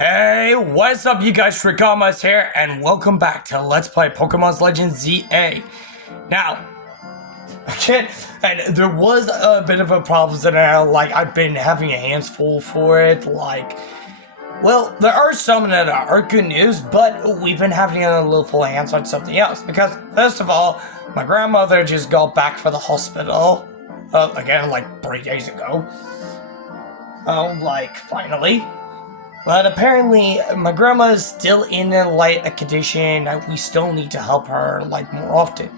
Hey, what's up you guys, Trikomas here, and welcome back to Let's Play Pokémon Legend Z-A. Now, again, and there was a bit of a problem that I've been having a hands full for it, well, there are some that are good news, but we've been having a little full hands on something else, because, first of all, my grandmother just got back from the hospital, again, 3 days ago. Finally. But apparently, my grandma is still in a condition that we still need to help her, more often.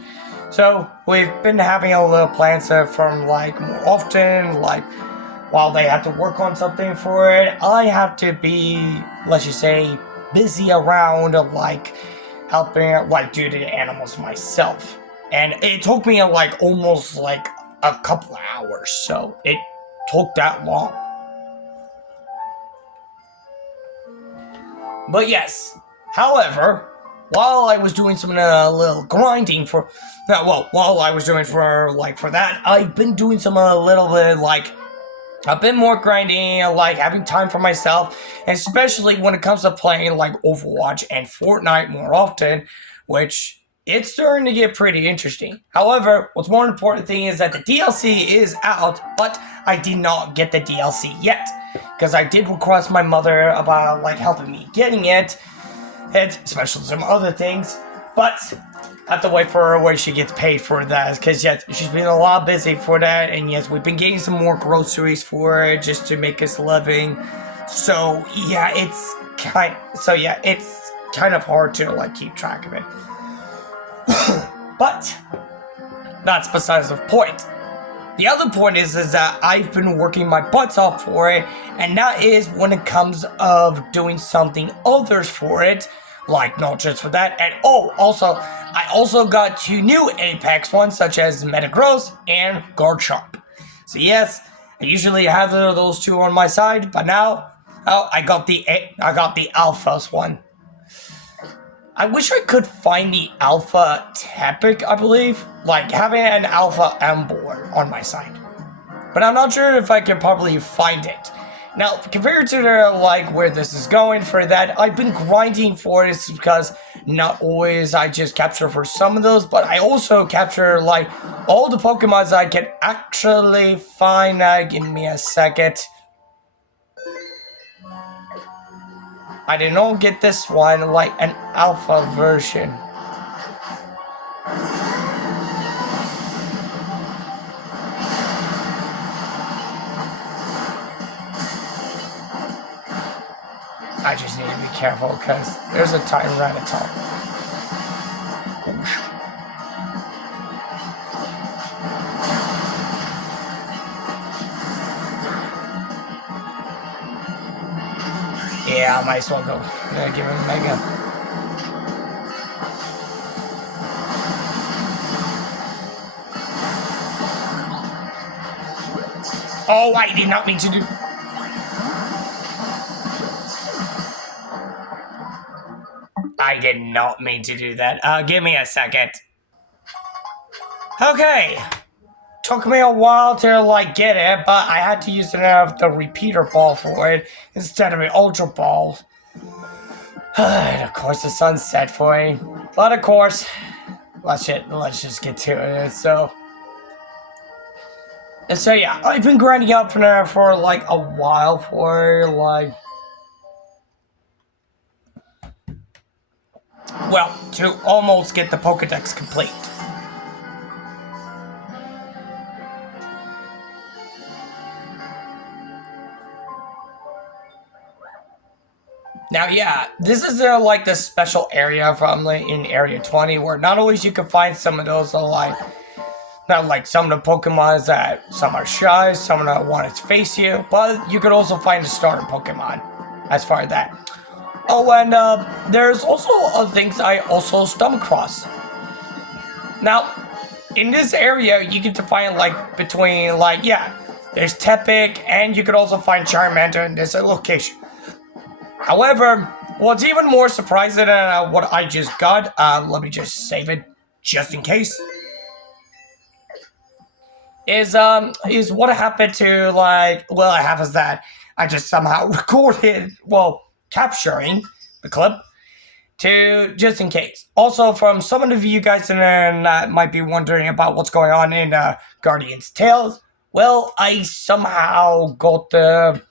So, we've been having a little plans from, more often, while they have to work on something for it, I have to be, let's just say, busy around, helping, do the animals myself. And it took me, almost, a couple of hours, so it took that long. But yes, however, while I was doing some little grinding for that, I've been doing some a little bit a bit more grinding, having time for myself, and especially when it comes to playing Overwatch and Fortnite more often, which it's starting to get pretty interesting. However, what's more important thing is that the DLC is out, but I did not get the DLC yet. Because I did request my mother about helping me getting it, and especially some other things, but I have to wait for her when she gets paid for that, because yes, she's been a lot busy for that, and yes, we've been getting some more groceries for it just to make us living. So yeah, it's kind of hard to keep track of it. But that's besides the point. The other point is that I've been working my butts off for it, and that is when it comes of doing something others for it, not just for that. And I also got 2 new Apex ones, such as Metagross and Garchomp. So yes, I usually have those 2 on my side, but now, I got the Alphas one. I wish I could find the Alpha Tepic, I believe. Having an Alpha Emboar on my side. But I'm not sure if I can probably find it. Now, compared to where this is going for that, I've been grinding for it because not always I just capture for some of those, but I also capture, all the Pokemons I can actually find. Give me a second. I did not get this one, an alpha version. I just need to be careful, because there's a Tyranitar. Yeah, I might as well go. I'm gonna give him a Mega. Oh, I did not mean to do. I did not mean to do that. Give me a second. Okay. Took me a while to get it, but I had to use the repeater ball for it instead of an ultra ball. And of course the sun set for me. But of course, let's just get to it. So yeah, I've been grinding up for a while for to almost get the Pokedex complete. Now, yeah, this is the special area from in Area 20 where not only you can find some of those some of the Pokemon that some are shy, some that want to face you, but you could also find the starter Pokemon as far as that. Oh, and there's also other things I also stumble across. Now, in this area, you get to find between there's Tepic, and you could also find Charmander in this location. However, what's even more surprising than what I just got, let me just save it just in case, is what happened to what happens that I just somehow recorded, capturing the clip to just in case. Also, from some of you guys that might be wondering about what's going on in Guardian's Tales, well, I somehow got the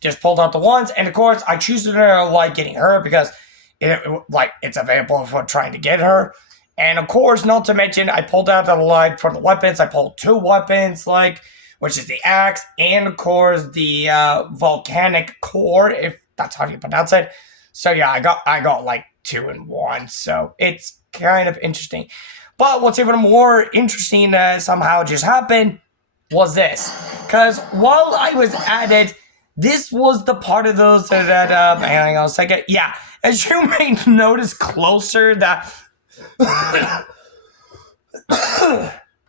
just pulled out the ones, and of course I choose to getting her because it's available for trying to get her. And of course, not to mention, I pulled out for the weapons. I pulled 2 weapons, which is the axe and of course the volcanic core, if that's how you pronounce it. So yeah, I got 2 in 1. So it's kind of interesting. But what's even more interesting somehow just happened was this, because while I was at it, this was the part of those that hang on a second. Yeah, as you may notice closer that.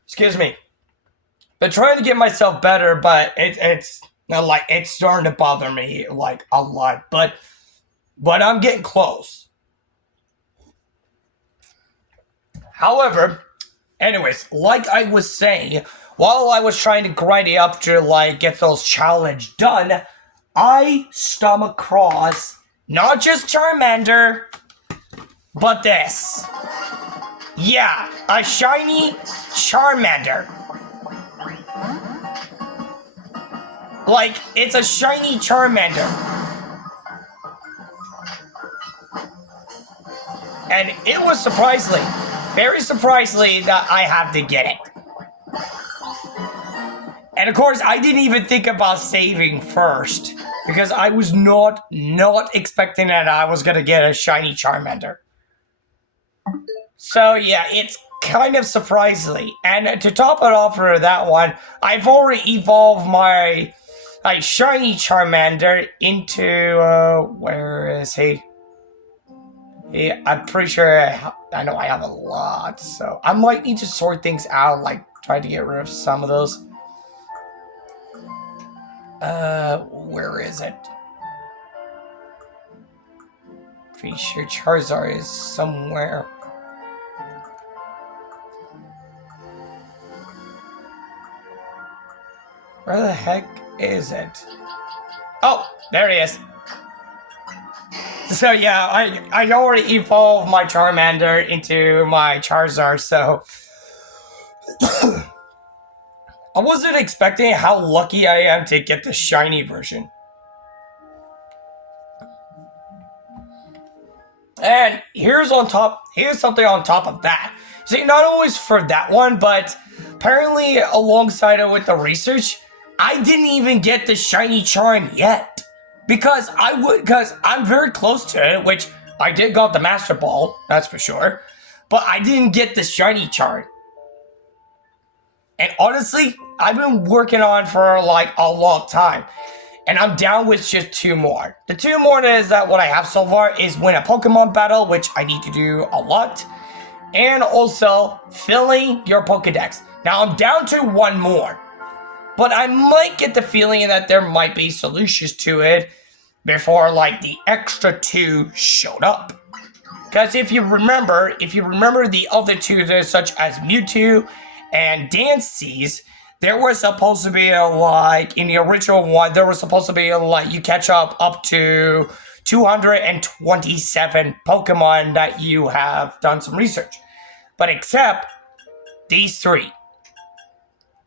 Excuse me. Been trying to get myself better, but it's starting to bother me a lot. But I'm getting close. However, anyways, like I was saying, while I was trying to grind it up to get those challenge done, I stumbled across not just Charmander, but this. Yeah, a shiny Charmander. It's a shiny Charmander. And it was very surprisingly, that I have to get it. And of course, I didn't even think about saving first, because I was not expecting that I was going to get a shiny Charmander. So yeah, it's kind of surprisingly. And to top it off for that one, I've already evolved my shiny Charmander into, where is he? I'm pretty sure I know I have a lot, so I might need to sort things out, try to get rid of some of those. Where is it? Pretty sure Charizard is somewhere. Where the heck is it? Oh, there he is. So yeah, I already evolved my Charmander into my Charizard, so I wasn't expecting how lucky I am to get the shiny version. And here's something on top of that. See, not always for that one, but apparently alongside it with the research, I didn't even get the shiny charm yet. Because I'm very close to it, which I did got the Master Ball, that's for sure. But I didn't get the shiny charm. And honestly, I've been working on for a long time. And I'm down with just 2 more. The 2 more is that what I have so far is win a Pokemon battle, which I need to do a lot. And also filling your Pokedex. Now I'm down to 1 more. But I might get the feeling that there might be solutions to it before the extra 2 showed up. Because if you remember the other 2, such as Mewtwo and Danceys, there was supposed to be in the original one, there was supposed to be you catch up to 227 Pokemon that you have done some research. But except these 3.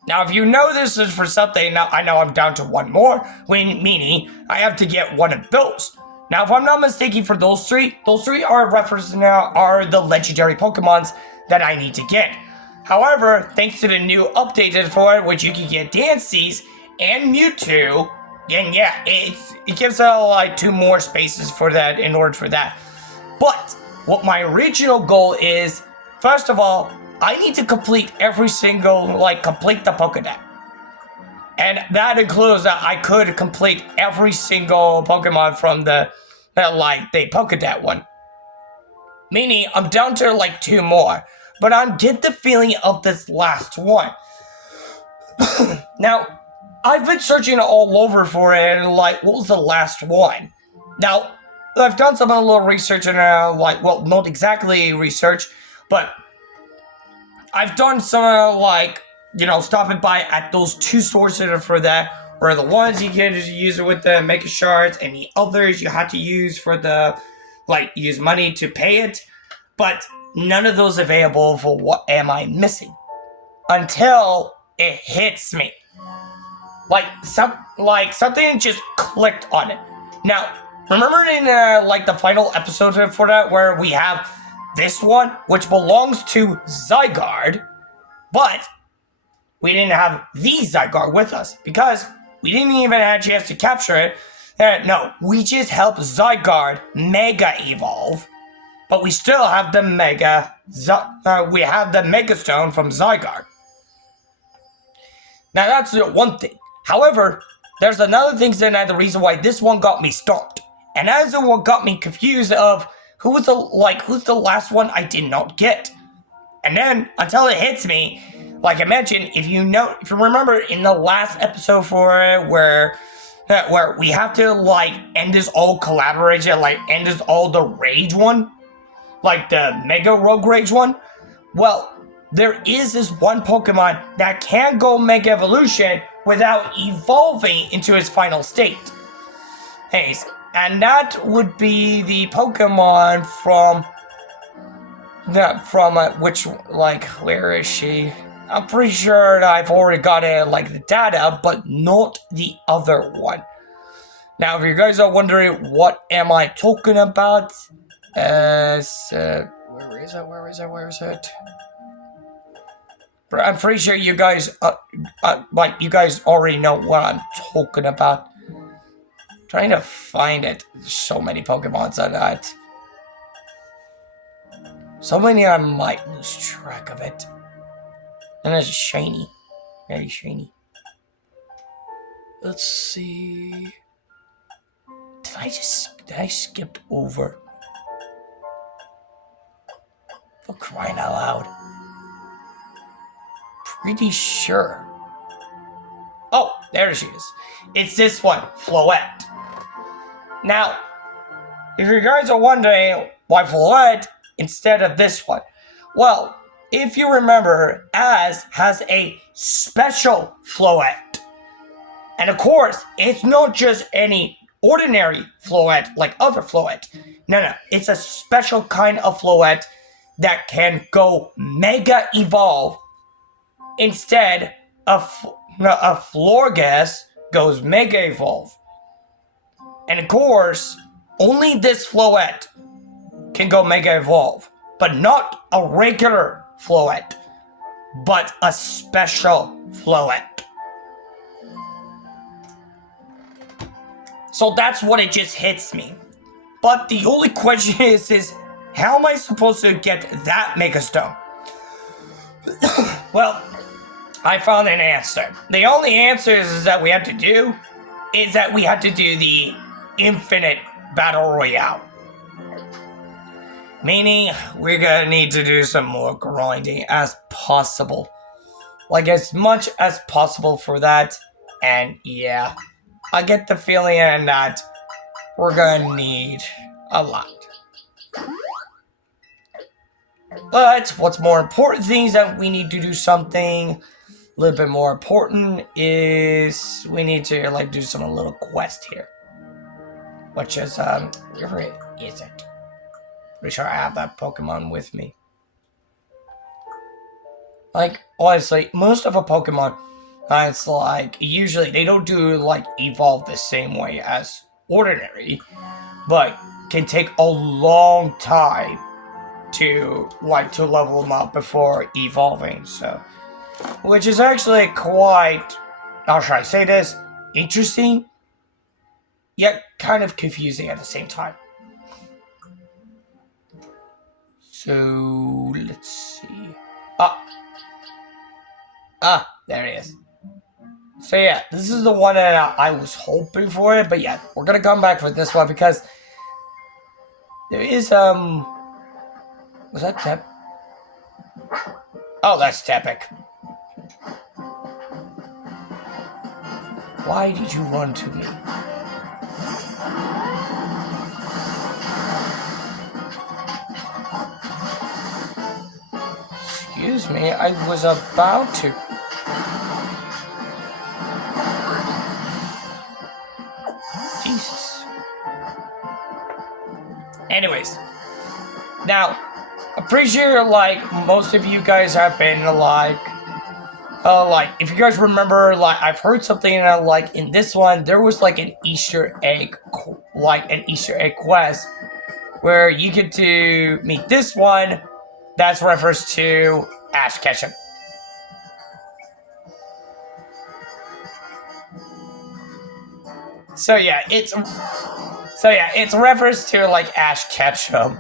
Now, if you know this is for something, now I know I'm down to 1 more, meaning I have to get 1 of those. Now, if I'm not mistaken for those 3 are referenced now are the legendary Pokemons that I need to get. However, thanks to the new updated for it, which you can get Danceys and Mewtwo, and yeah, it gives out 2 more spaces for that in order for that. But what my original goal is, first of all, I need to complete every single, complete the Pokédex. And that includes that I could complete every single Pokemon from the Pokédex one. Meaning, I'm down to 2 more. But I get the feeling of this last one. Now, I've been searching all over for it, and what was the last one? Now, I've done some a little research, and well, not exactly research, but I've done some stopping by at those 2 stores that are for that, where the ones you can just use it with the Mega Shards, and the others you had to use for the, like, use money to pay it. But none of those available for what am I missing? Until it hits me. Something just clicked on it. Now, remember in the final episode for that where we have this one, which belongs to Zygarde, but we didn't have the Zygarde with us because we didn't even have a chance to capture it. No, we just helped Zygarde Mega Evolve, but we still have the we have the Mega Stone from Zygarde. Now that's the one thing. However, there's another thing that the reason why this one got me stopped, and that is what got me confused of who's the last one I did not get. And then until it hits me, like I mentioned, if you remember in the last episode for it where we have to end this all collaboration, end this all the rage one, like the Mega Rogue Rage one. Well, there is this one Pokemon that can go Mega Evolution without evolving into its final state. Anyways, and that would be the Pokemon from where is she? I'm pretty sure that I've already got it, the data, but not the other one. Now, if you guys are wondering what am I talking about, where is it? I'm pretty sure you guys, you guys already know what I'm talking about. Trying to find it. There's so many Pokemons on that. So many I might lose track of it. And it's shiny. Very shiny. Let's see. Did I skip over? For crying out loud. Pretty sure. Oh, there she is. It's this one, Floette. Now, if you guys are wondering why Floette instead of this one, well, if you remember, Az has a special Floette. And of course, it's not just any ordinary Floette like other Floette. No, it's a special kind of Floette that can go Mega Evolve. Instead, a Florges goes Mega Evolve. And of course, only this Floette can go Mega Evolve. But not a regular Floette, but a special Floette. So that's what it just hits me. But the only question is how am I supposed to get that Mega Stone? Well, I found an answer. The only answer is that we have to do the Infinite Battle Royale. Meaning, we're gonna need to do some more grinding as possible. As much as possible for that. And yeah, I get the feeling that we're gonna need a lot. But what's more important things that we need to do something a little bit more important is we need to do some little quest here. Which is where is it? Pretty sure I have that Pokemon with me. Honestly, most of a Pokemon, it's usually they don't do evolve the same way as ordinary, but can take a long time to level them up before evolving. So, which is actually quite, how should I say this, interesting, yet kind of confusing at the same time. So, let's see. There it is. So yeah, this is the one that I was hoping for it, but yeah, we're gonna come back for this one because there is, was that Tep? Oh, that's Tepic. Why did you run to me? Excuse me, I was about to. Jesus. Anyways, now I'm pretty sure like most of you guys have been like if you guys remember, like I've heard something like in this one there was like an Easter egg quest where you get to meet this one that's refers to Ash Ketchum. So yeah, it's refers to like Ash Ketchum.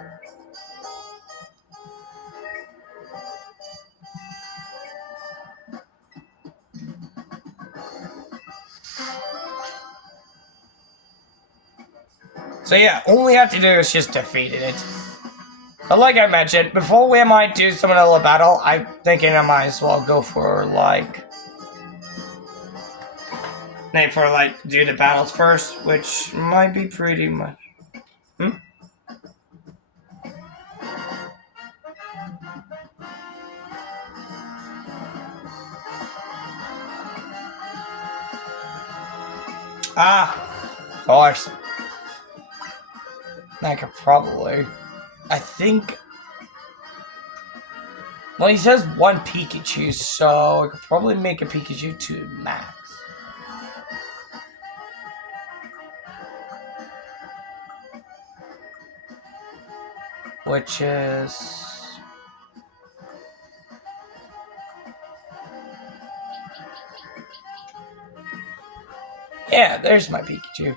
So yeah, all we have to do is just defeat it. But like I mentioned, before we might do some another battle, I'm thinking I might as well go for do the battles first, which might be pretty much. Of course. I could probably. I think. Well, he says one Pikachu, so I could probably make a Pikachu to max. Which is. Yeah, there's my Pikachu.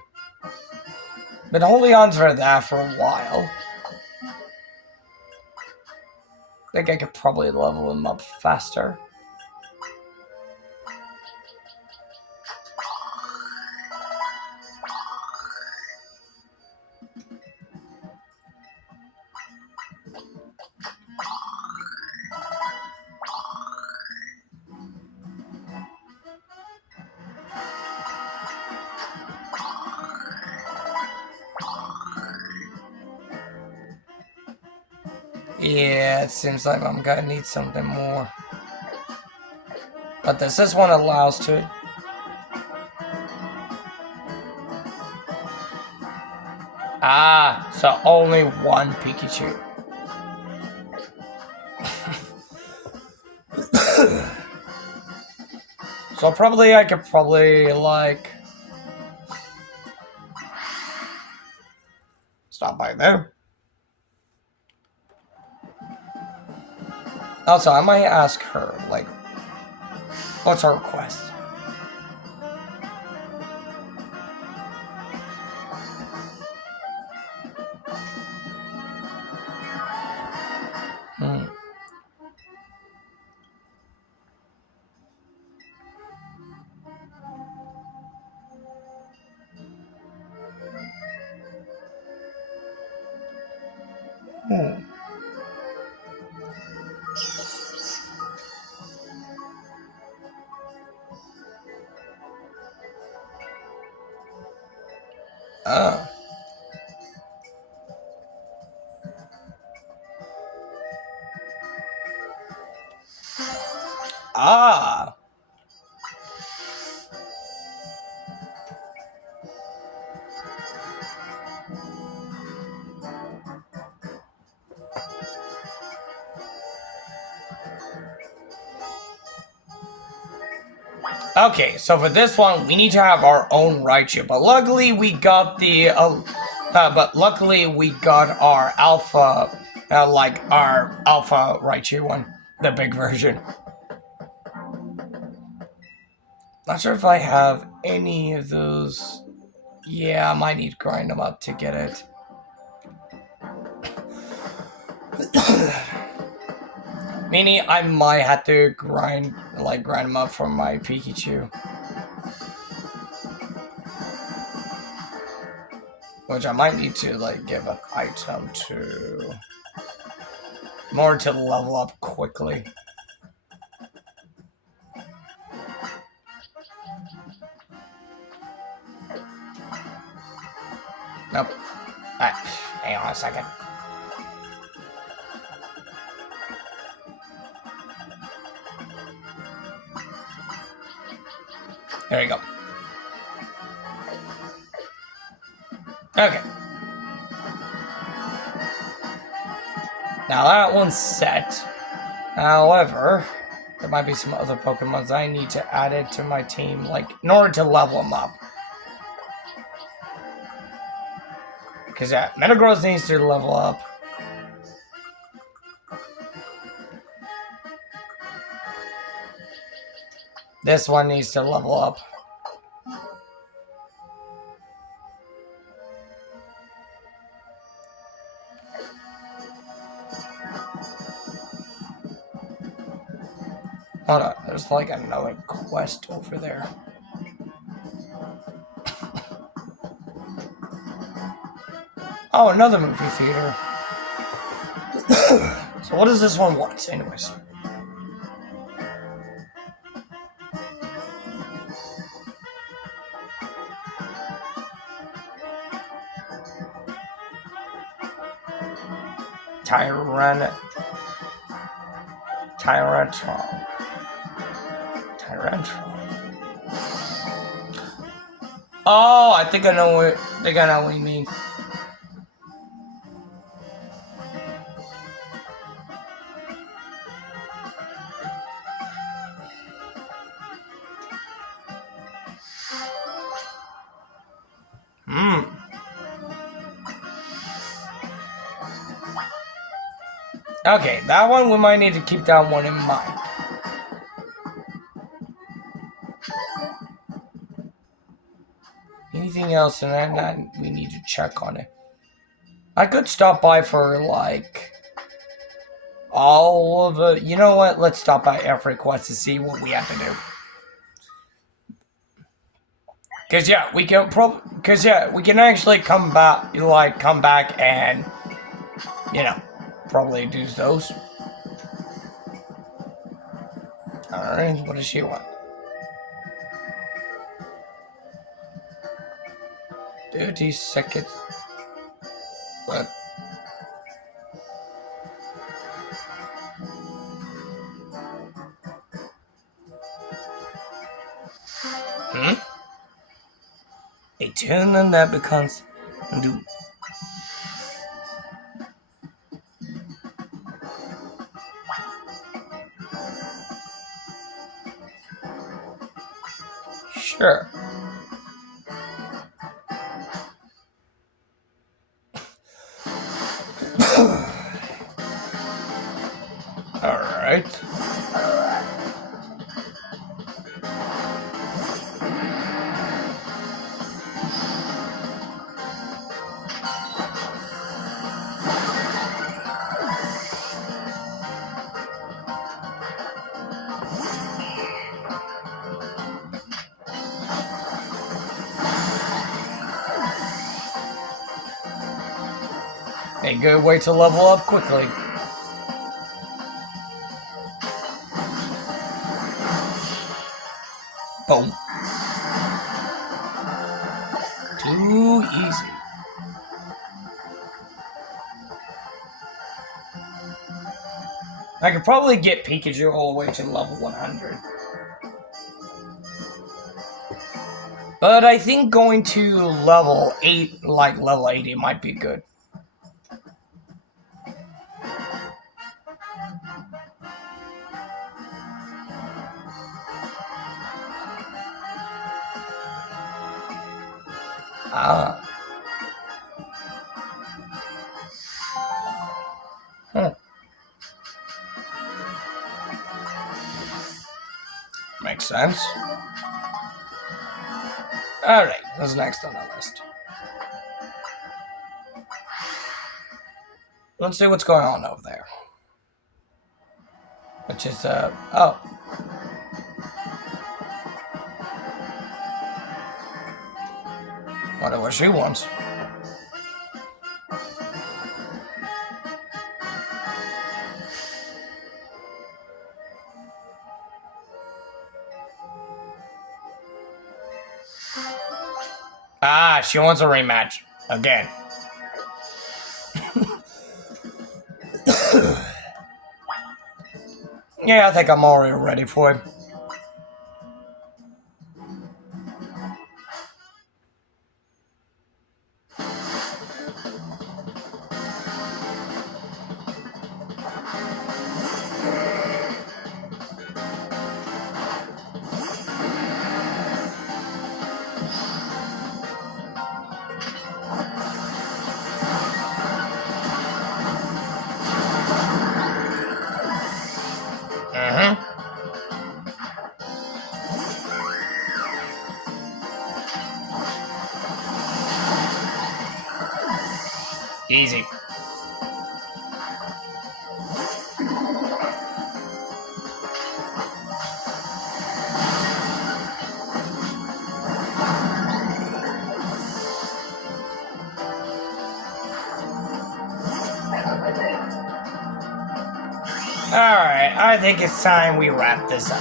Been holding on to that for a while. I think I could probably level him up faster. Yeah, it seems like I'm gonna need something more. But this one allows to it. So only one Pikachu. So I could probably like stop by there. Also, I might ask her, like, what's her request? Ah. Okay, so for this one, we need to have our own Raichu, but luckily we got our alpha, our alpha Raichu one, the big version. Not sure if I have any of those. Yeah, I might need to grind them up to get it. Meaning I might have to grind them up for my Pikachu. Which I might need to give an item to more to level up quickly. Nope. Hang on a second. There you go. Okay. Now that one's set. However, there might be some other Pokemons I need to add it to my team, like, in order to level them up. Because, yeah, Metagross needs to level up. This one needs to level up. Hold on, there's like another quest over there. Oh, another movie theater. So what does this one want, anyways? Tyrantron. Oh, I think I know what you mean. Okay, that one we might need to keep that one in mind. Anything else in that we need to check on it. I could stop by for like all of it. You know what? Let's stop by every quest to see what we have to do. Cause yeah, we can actually come back and, you know, probably do those. Alright, what does she want? 30 seconds. What? A tune and that becomes do. Sure. Alright. A good way to level up quickly. Boom. Too easy. I could probably get Pikachu all the way to level 100. But I think going to level 8, like level 80, might be good. Ah. Makes sense. Alright, what's next on the list? Let's see what's going on over there. Which is, oh. Wonder what she wants. Ah, she wants a rematch. Again. Yeah, I think I'm already ready for it. Easy. Alright, I think it's time we wrap this up.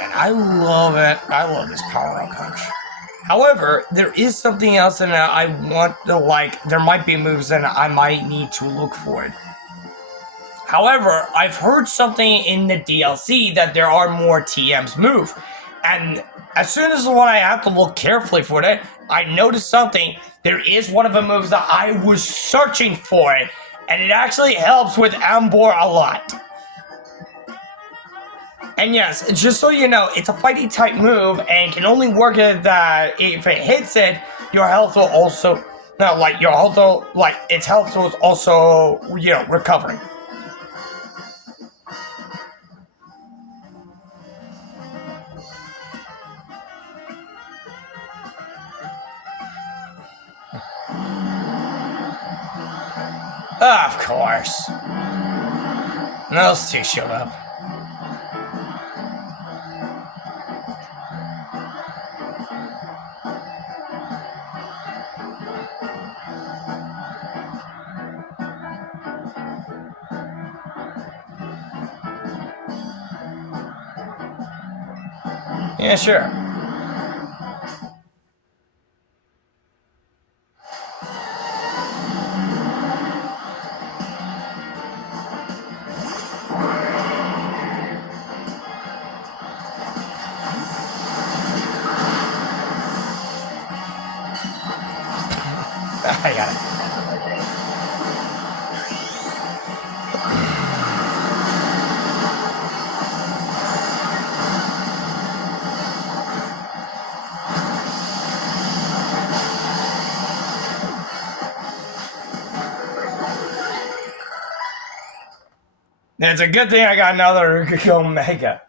And I love it. I love this power-up punch. However, there is something else in that I want to like. There might be moves that I might need to look for it. However, I've heard something in the DLC that there are more TMs move. And as soon as when I have to look carefully for it, I noticed something. There is one of the moves that I was searching for it. And it actually helps with Ambor a lot. And yes, just so you know, it's a fighting type move and can only work at that if it hits it, your health will also, no, like your health will, like its health was also, you know, recovering. Of course. Those two showed up. Yeah, sure. I got it. It's a good thing I got another Omega.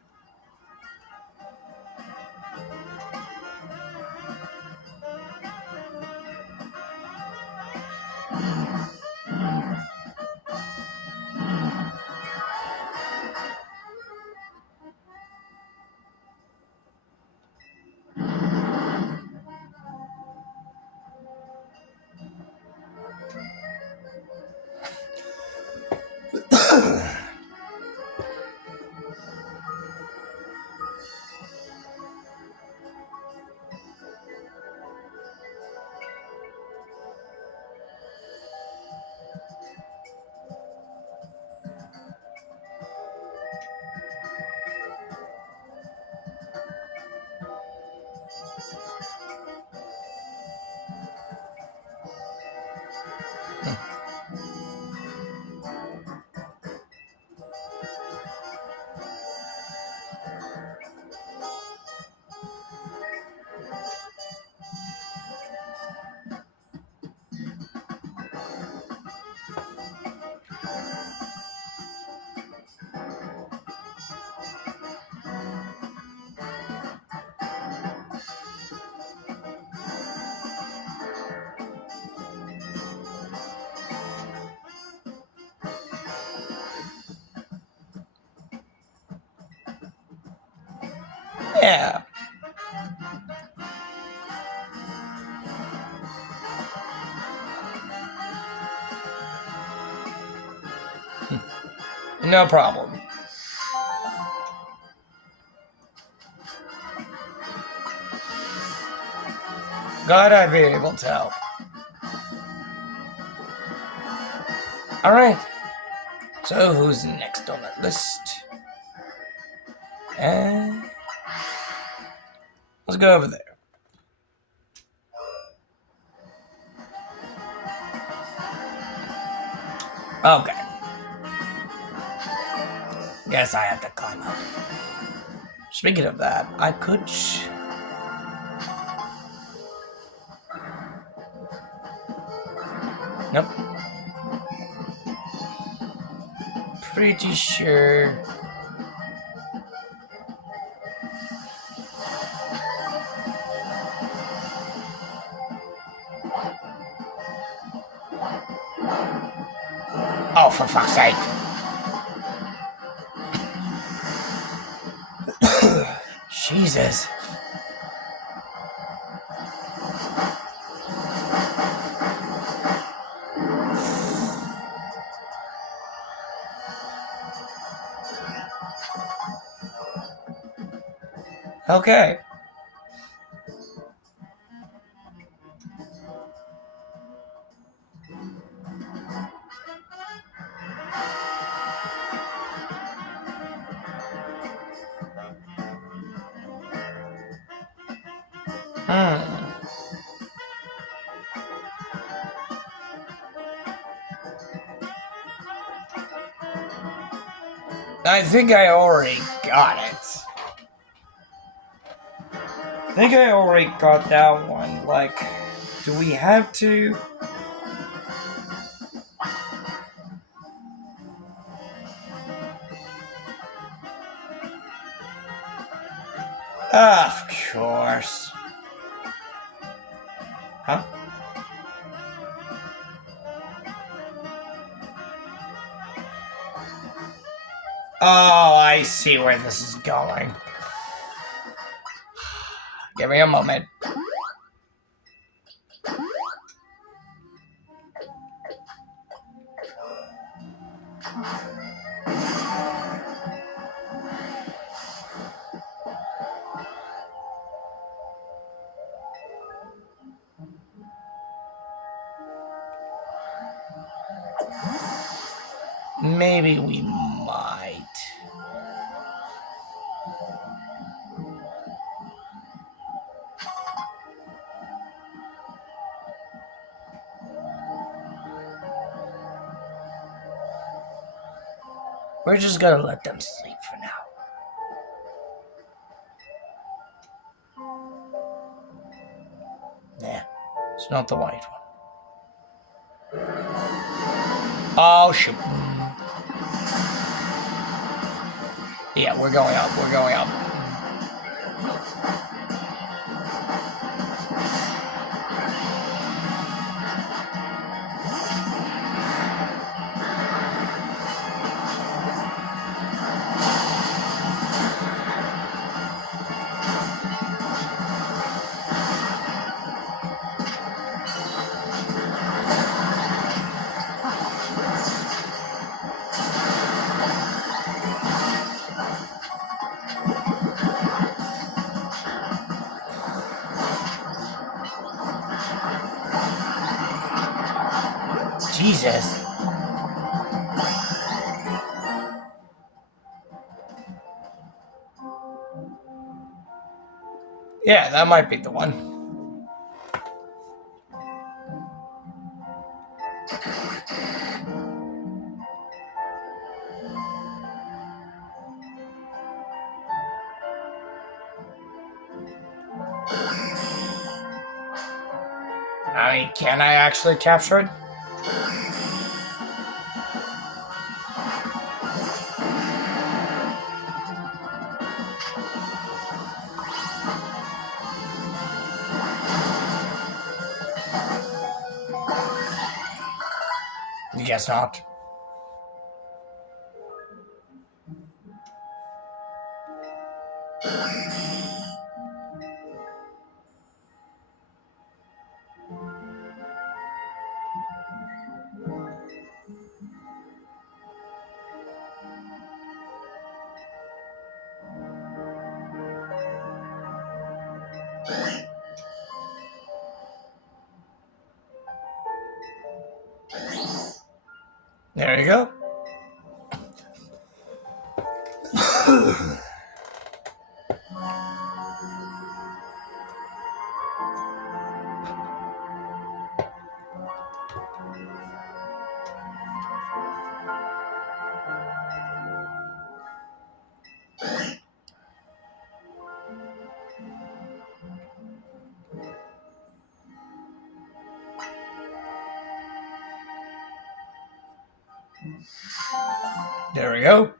Yeah. No problem. Glad I'd be able to help. Alright. So who's next on that list? And let's go over there. Okay. Guess I have to climb up. Speaking of that, I could... Nope. Pretty sure. Oh, for fuck's sake. Jesus. Okay. I think I already got it. I think I already got that one. Like, do we have to? Of course. Huh? Oh, I see where this is going. Give me a moment. Maybe we might. We're just gonna let them sleep for now. Nah, it's not the white one. Oh, shoot. Yeah, we're going up. We're going up. Jesus. Yeah, that might be the one. I mean, can I actually capture it? You guess not. There you go. There we go.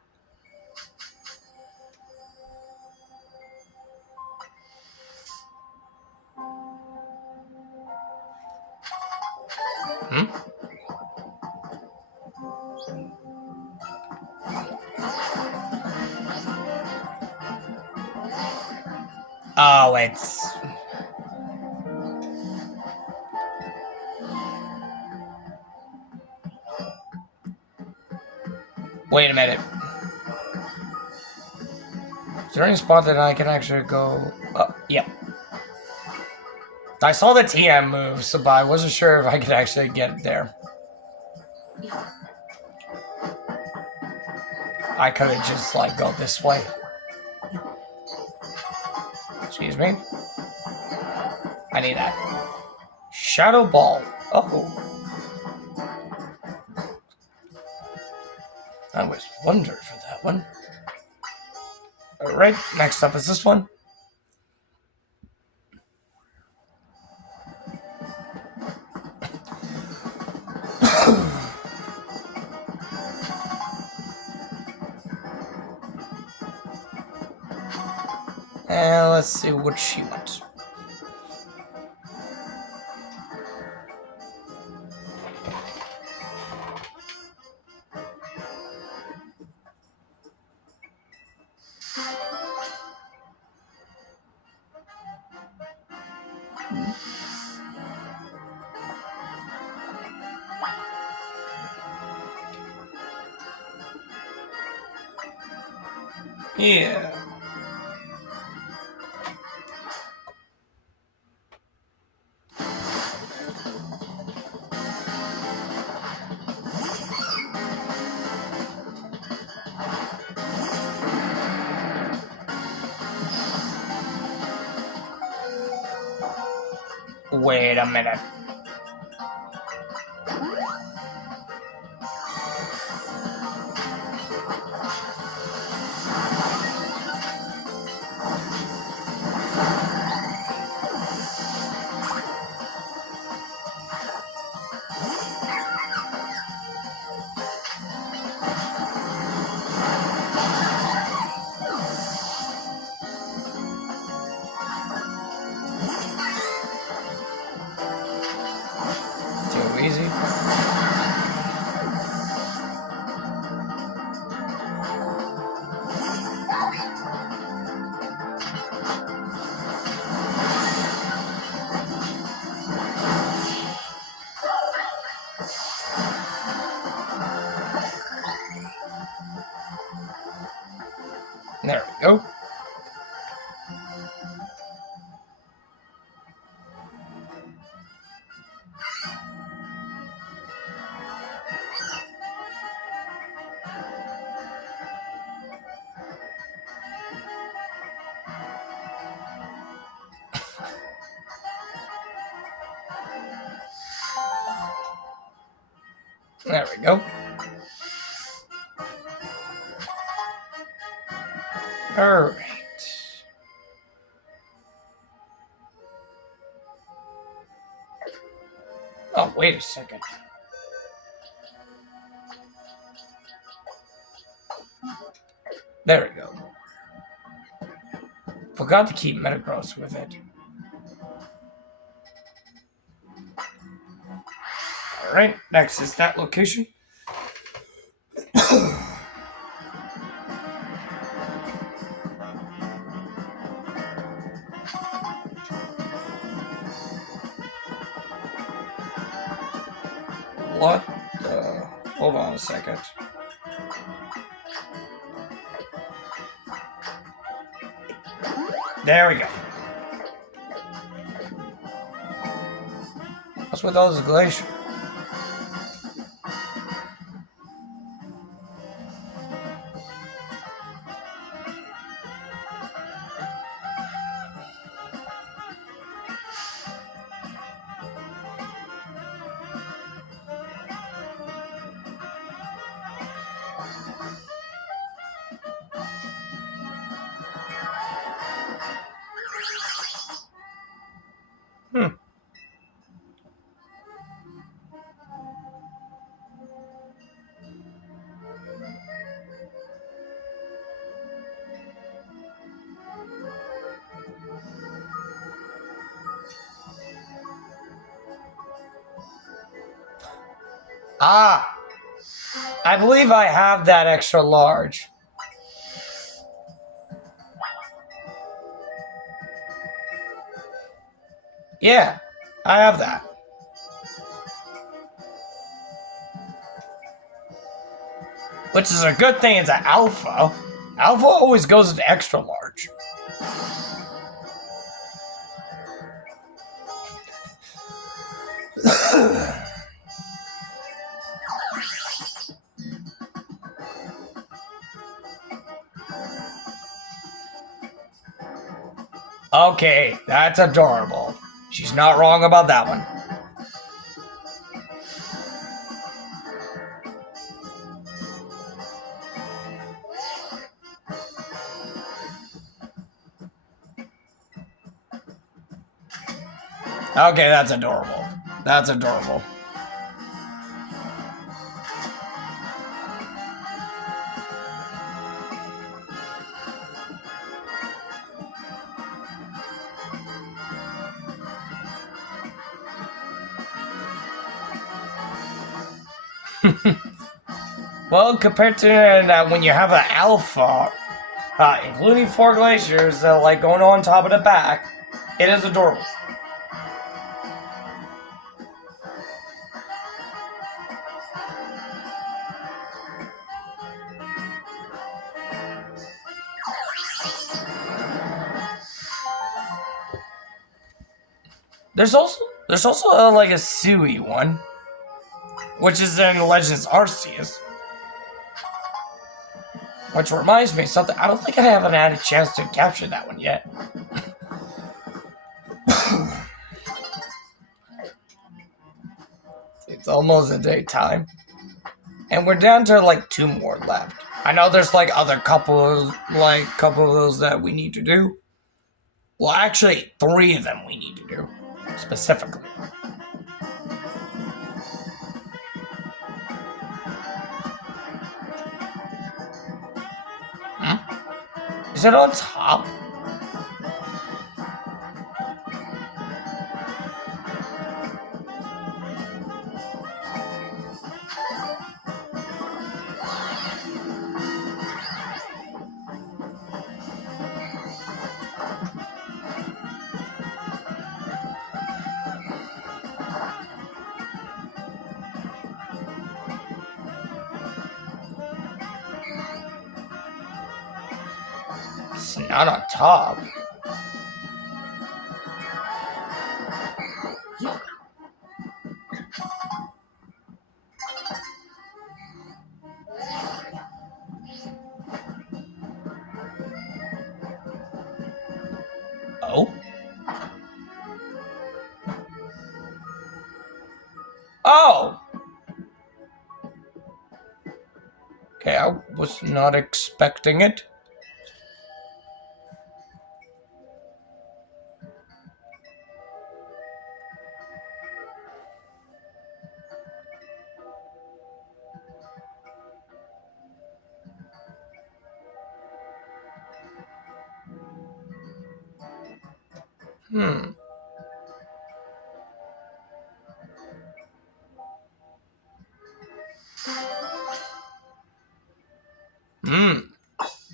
Oh, it's... Wait a minute. Is there any spot that I can actually go... Yep. I saw the TM move, so but I wasn't sure if I could actually get there. I could have just, like, go this way. Excuse me. I need that. Shadow Ball. Oh. I was wondering for that one. Alright, next up is this one. And let's see what she wants. Yeah. Wait a minute. Too easy. There we go. There we go. Alright. Oh, wait a second. There we go. Forgot to keep Metagross with it. Alright, next is that location. What the... Hold on a second. There we go. What's with all this glacier? Ah, I believe I have that extra large. Yeah, I have that. Which is a good thing it's an alpha. Alpha always goes into extra large. Okay, that's adorable. She's not wrong about that one. Okay, that's adorable. That's adorable. Well, compared to when you have an alpha, including 4 glaciers, like going on top of the back, it is adorable. There's also like a Sui one, which is in Legends Arceus. Which reminds me of something. I don't think I haven't had a chance to capture that one yet. It's almost a daytime, and we're down to like 2 more left. I know there's like other couple of those that we need to do. Well, actually, 3 of them we need to do specifically. Is it on top? It's not on top. Oh? Oh! Okay, I was not expecting it. Hmm.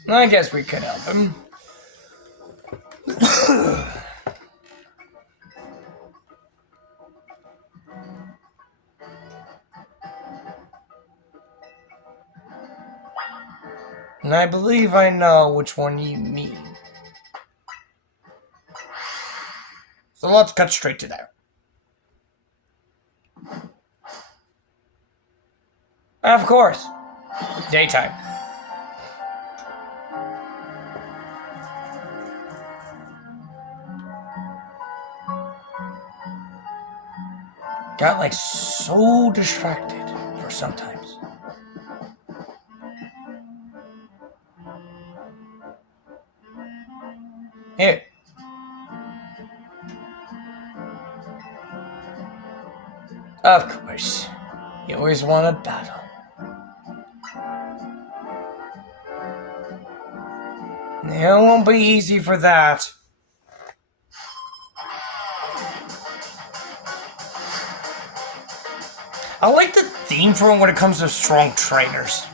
I guess we could help him. And I believe I know which one you mean. So let's cut straight to there. Of course. Daytime. Got like so distracted for sometimes. Here. Of course. You always want a battle. It won't be easy for that. I like the theme for it when it comes to strong trainers.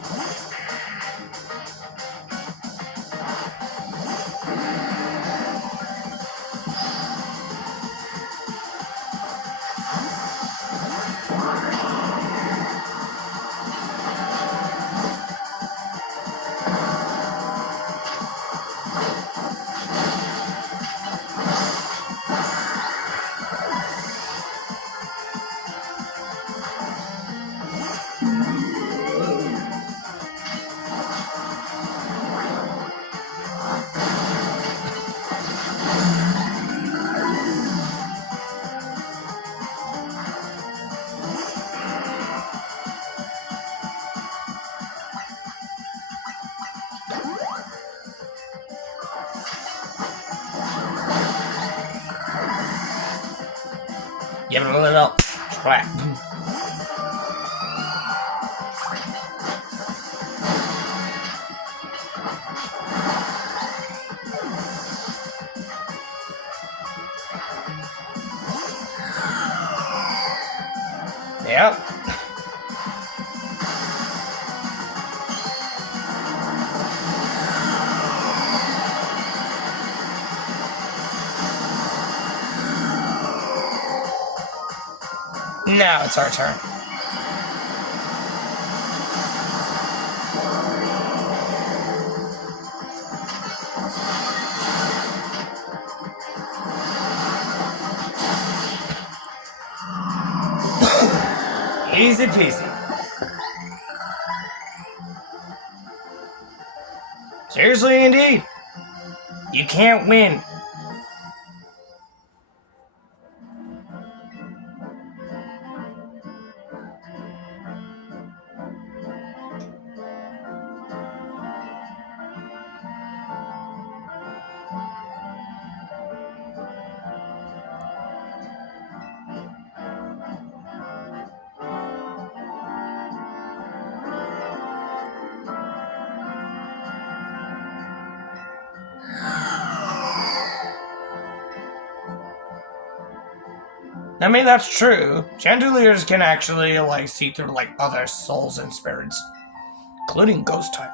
Give it a little trap. Yep. Now it's our turn. Easy peasy. Seriously, indeed. You can't win. I mean, that's true. Chandeliers can actually, like, see through, like, other souls and spirits, including ghost type.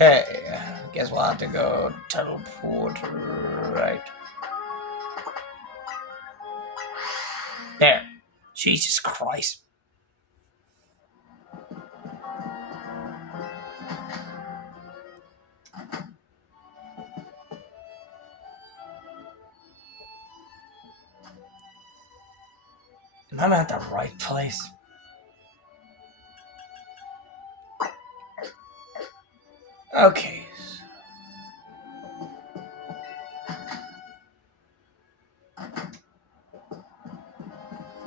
Okay, guess we'll have to go teleport right there. Jesus Christ. Am I at the right place? Okay.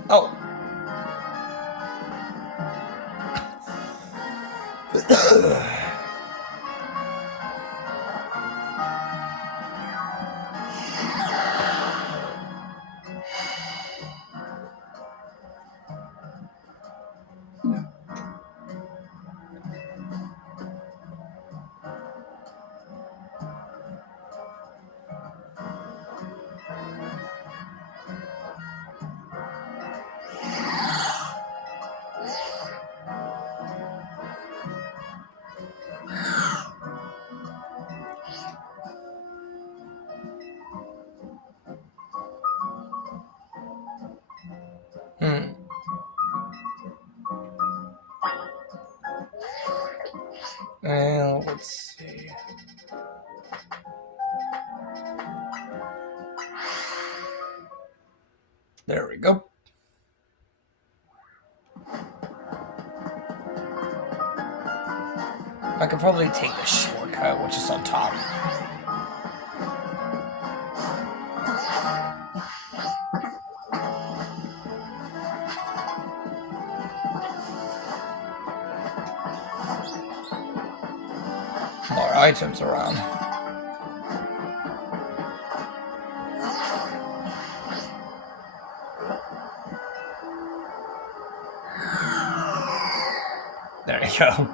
Oh. Well, let's see. There we go. I could probably take the shortcut, which is on top. items around. There you go.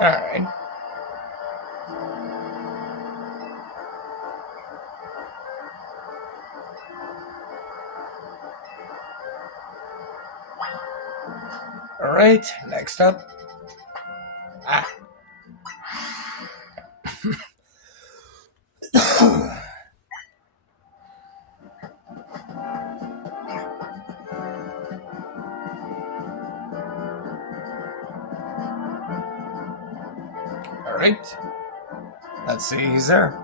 Alright. Alright, next up. Ah. Alright. Let's see, he's there.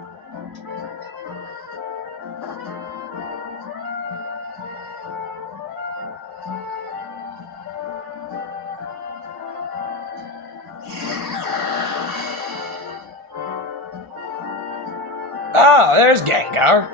Oh, there's Gengar.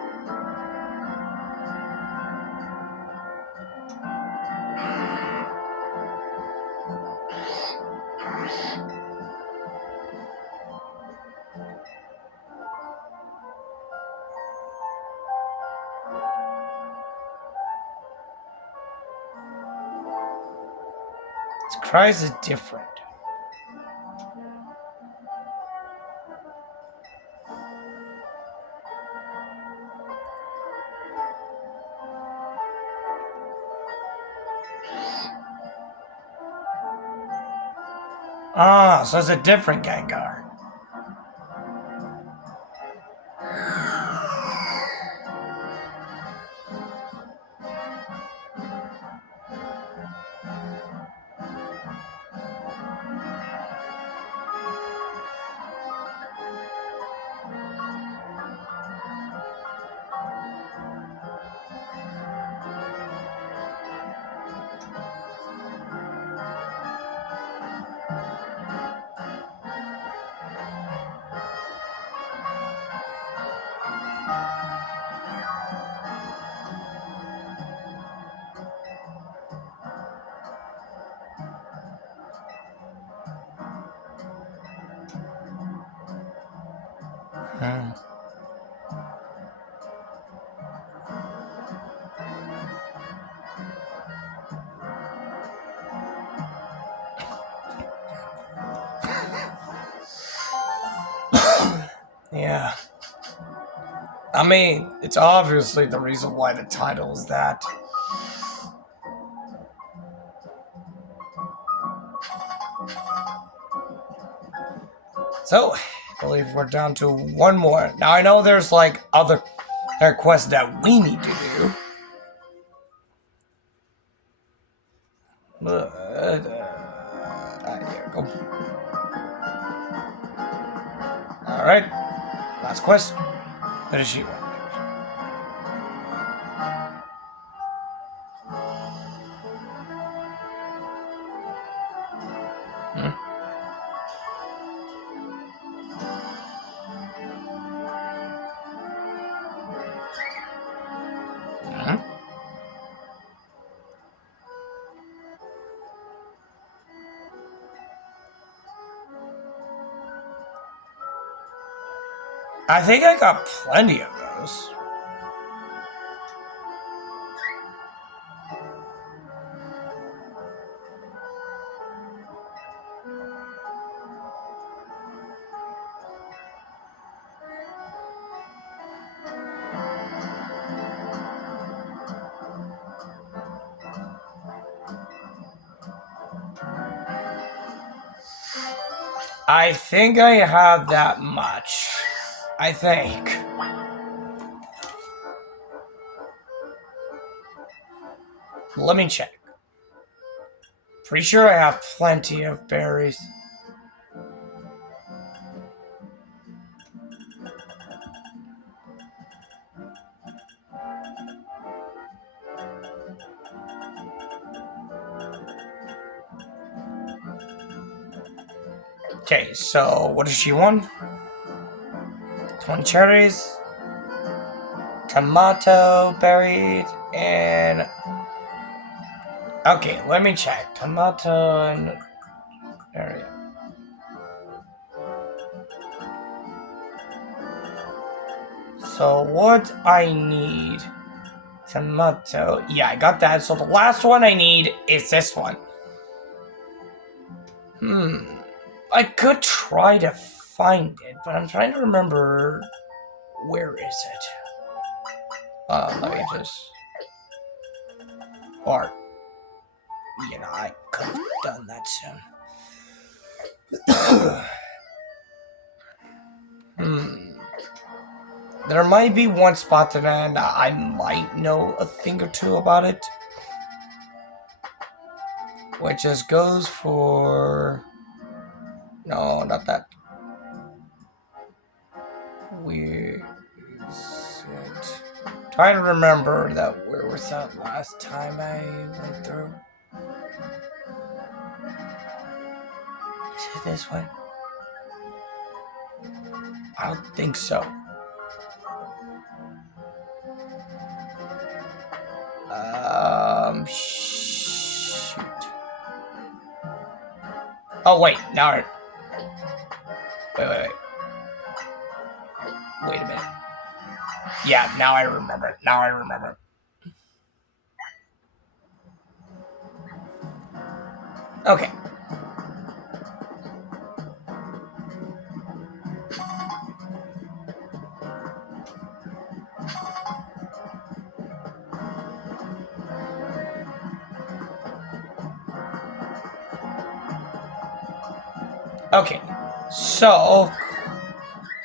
His cries is different. Ah, so it's a different Gengar. Yeah. I mean, it's obviously the reason why the title is that. So, I believe we're down to one more. Now, I know there's like other quests that we need to do. But, here we go. Alright, last quest. What does she want? I think I got plenty of those. I think I have that much. I think. Let me check. Pretty sure I have plenty of berries. Okay, so what does she want? 20 cherries, tomato berries, and... Okay, let me check. Tomato and berry. So what I need... Tomato. Yeah, I got that. So the last one I need is this one. I could try to find it, but I'm trying to remember... Where is it? Let me just... Or... You know, I could have done that soon. There might be one spot that I might know a thing or two about it. Which just goes for... No, not that. Where is it? Trying to remember that. Where was that last time I went through? Is it this way? I don't think so. Shoot. Oh, wait, now Wait. Wait a minute. Yeah, now I remember. Okay. Okay, so,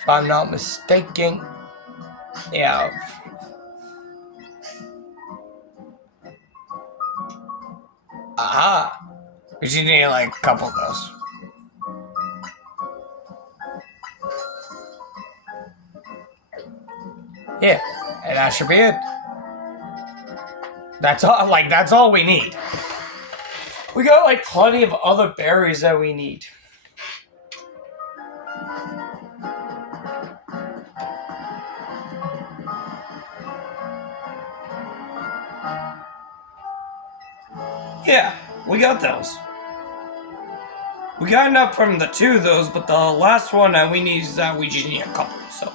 if I'm not mistaken, yeah. Aha! We just need like a couple of those. Yeah, and that should be it. That's all we need. We got like plenty of other berries that we need. Yeah, we got those. We got enough from the two of those, but the last one that we need is that we just need a couple, so.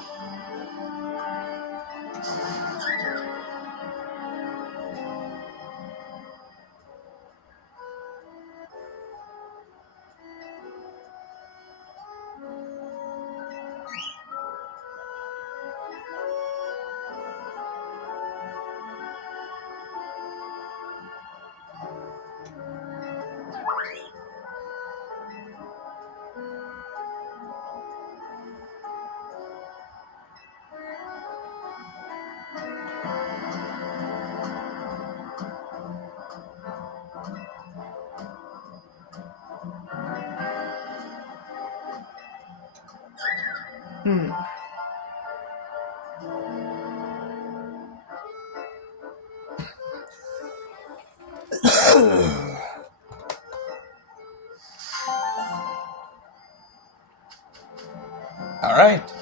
Alright.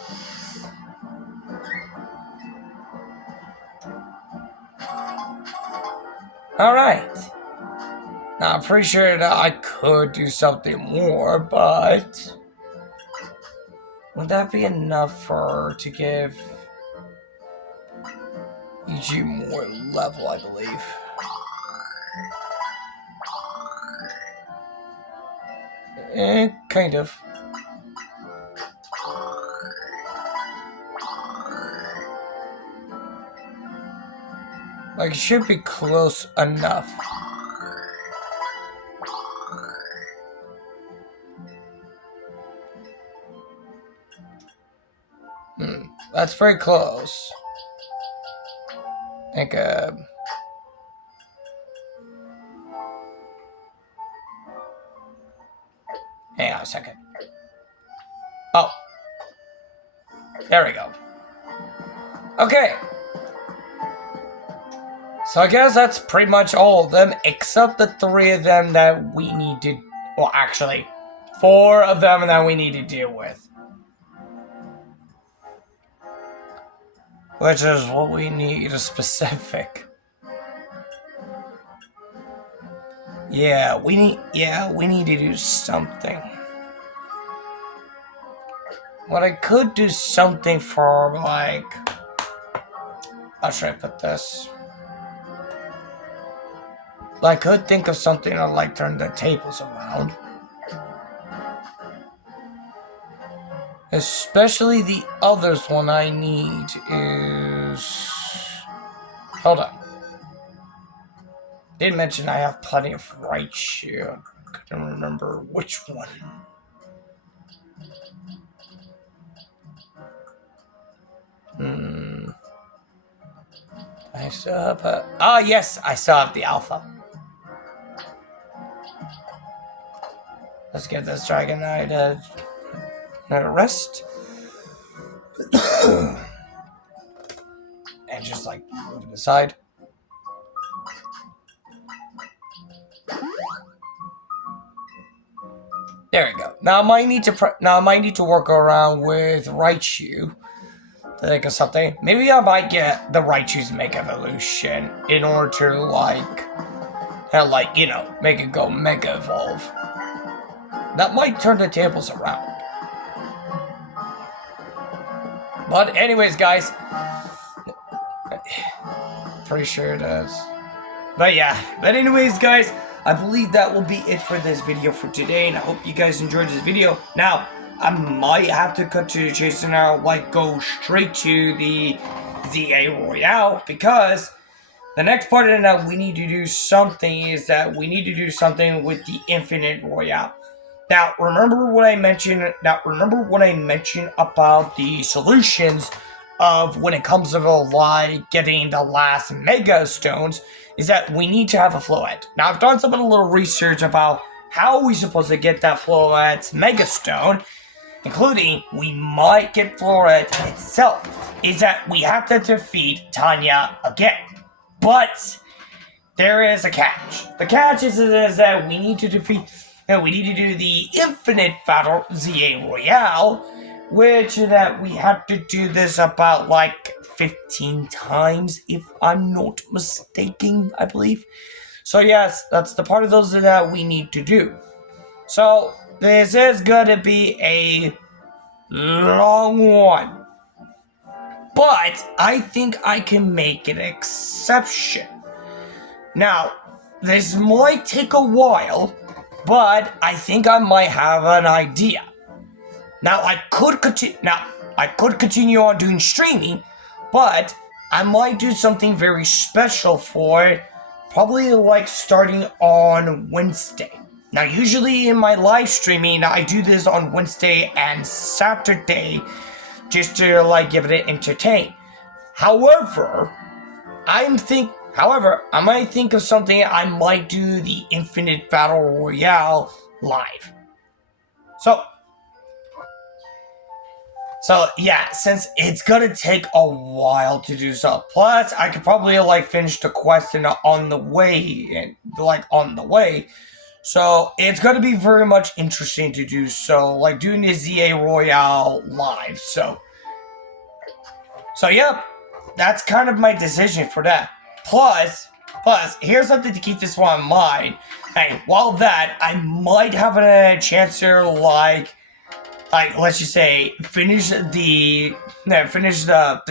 Alright. Now, I'm pretty sure that I could do something more, but... Would that be enough to give you more level, I believe? Kind of. Like, it should be close enough. That's pretty close. I think, hang on a second. Oh. There we go. Okay. So I guess that's pretty much all of them, except the three of them that we need to... Well, actually, 4 of them that we need to deal with. Which is what we need, a specific. Yeah, we need to do something. What I could do something for, like, how should I put this? I could think of something to, like, turn the tables around. Especially the others one I need is... Hold on. Did mention I have plenty of Raichu. Couldn't remember which one. I still have yes, I still have the Alpha. Let's give this Dragonite a rest. And just, like, move it aside. There we go. Now I might need to work around with Raichu to think of something. Maybe I might get the Raichu's Mega Evolution in order to, like, make it go Mega Evolve. That might turn the tables around. But anyways, guys, pretty sure it is. But anyways, guys, I believe that will be it for this video for today, and I hope you guys enjoyed this video. Now, I might have to cut to the chase and now, like, go straight to the Z-A Royale, because the next part of that we need to do something is that we need to do something with the Infinite Royale. Now, remember what I mentioned about the solutions of when it comes to, like, getting the last Mega Stones, is that we need to have a Floette. Now, I've done some of a little research about how we're supposed to get that Floette's Mega Stone, including we might get Floette itself, is that we have to defeat Tanya again. But there is a catch. The catch is that we need to do the Infinite Battle Z-A Royale, which that we have to do this about, like, 15 times, if I'm not mistaken, I believe. So yes, that's the part of those that we need to do. So this is gonna be a long one, but I think I can make an exception. Now, this might take a while, but I think I might have an idea. Now, I could continue on doing streaming, but I might do something very special for it, probably, like, starting on Wednesday. Now, usually in my live streaming, I do this on Wednesday and Saturday, just to, like, give it an entertain. However, I might think of something. I might do the Infinite Battle Royale live. So yeah, since it's gonna take a while to do so. Plus, I could probably, like, finish the quest on the way. So it's gonna be very much interesting to do so, like, doing the Z-A Royale live. So yeah, that's kind of my decision for that. Plus, here's something to keep this one in mind. Hey, while that, I might have a chance to, like, let's just say, finish the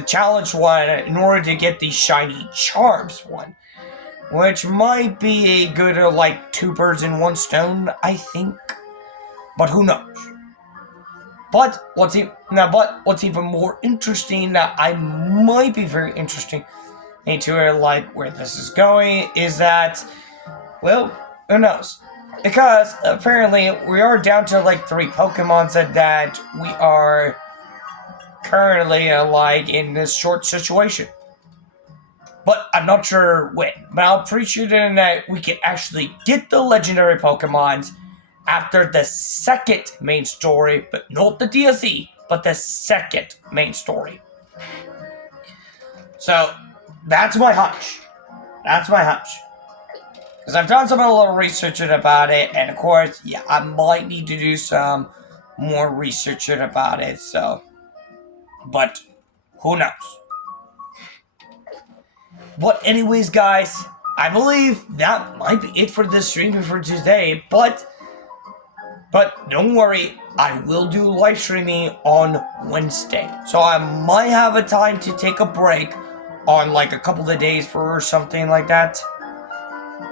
challenge one in order to get the shiny charms one, which might be a good, like, 2 birds in 1 stone, I think. But who knows? But what's even more interesting, that I might be very interesting into, like, where this is going, is that, well, who knows? Because apparently we are down to, like, 3 Pokemon that we are currently, like, in this short situation. But I'm not sure when. But I'm pretty sure that we can actually get the legendary Pokemons after the second main story, but not the DLC, but the second main story. So that's my hunch. Because I've done some a little researching about it, and of course, yeah, I might need to do some more researching about it, so. But who knows? But anyways, guys, I believe that might be it for this stream for today, but don't worry, I will do live streaming on Wednesday. So I might have a time to take a break on like a couple of days for something like that.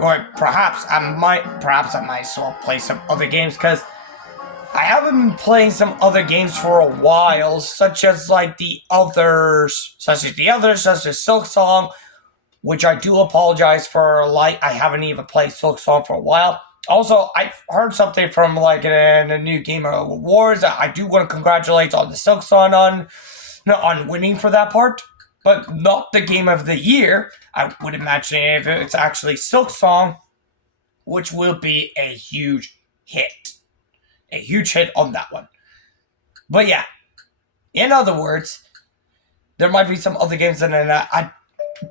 Or perhaps I might as well play some other games, because I haven't been playing some other games for a while, such as the others, such as Silk Song, which I do apologize for. I haven't even played Silk Song for a while. Also, I've heard something from in a new Game Awards. I do want to congratulate on the Silk Song on winning for that part, but not the Game of the Year. I would imagine if it's actually Silk Song, which will be a huge hit. A huge hit on that one. But yeah, in other words, there might be some other games that I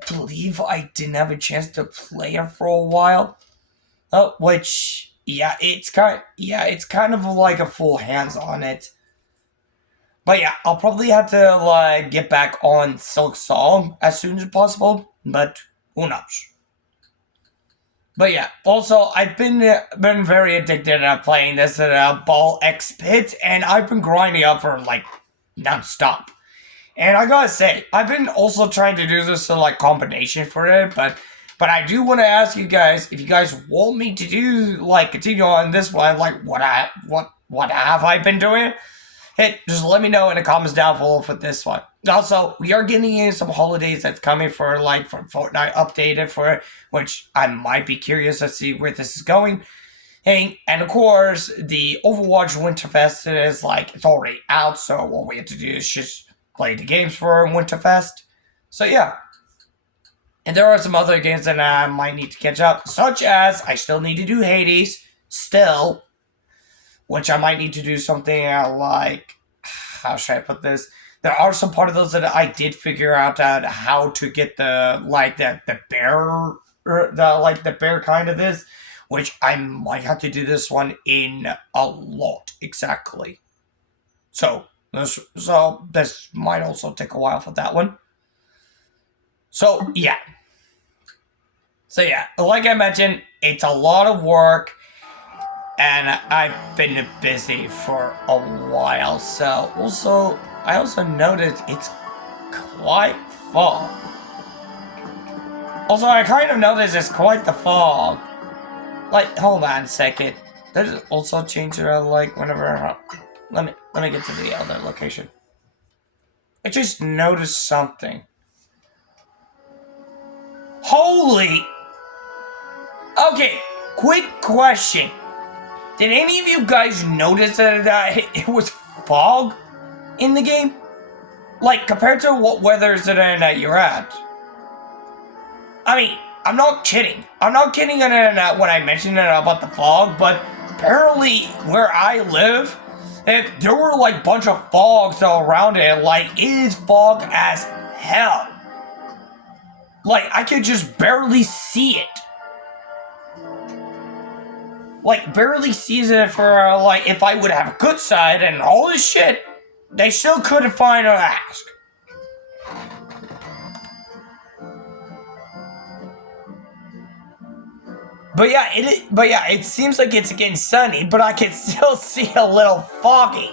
believe I didn't have a chance to play it for a while. Which, yeah, it's kind of like a full hands on it. But yeah, I'll probably have to get back on Silk Song as soon as possible, but who knows? But yeah, also I've been very addicted to playing this Ball X Pit, and I've been grinding up for non-stop. And I gotta say, I've been also trying to do this combination for it, but I do want to ask you guys if you guys want me to do continue on this one, what have I been doing? Hey, just let me know in the comments down below for this one. Also, we are getting in some holidays that's coming for Fortnite updated for it, which I might be curious to see where this is going. Hey, and of course, the Overwatch Winterfest is it's already out, so all we have to do is just play the games for Winterfest. So yeah. And there are some other games that I might need to catch up, such as I still need to do Hades, still, which I might need to do something how should I put this? There are some part of those that I did figure out how to get the bear, the bear kind of this, which I might have to do this one in a lot exactly. So this might also take a while for that one. So yeah, like I mentioned, it's a lot of work. And I've been busy for a while, so I also noticed it's quite fog. Also, I kind of noticed it's quite the fog. Hold on a second. Does it also change around whenever? Let me get to the other location. I just noticed something. Holy! Okay, quick question. Did any of you guys notice that it was fog in the game? Compared to what weather is it in that you're at? I mean, I'm not kidding. I'm not kidding when I mentioned about the fog, but apparently where I live, there were bunch of fogs all around it. It is fog as hell. I could just barely see it. Barely sees it for, if I would have a good side, and all this shit, they still couldn't find an ask. But yeah, it seems like it's getting sunny, but I can still see a little foggy.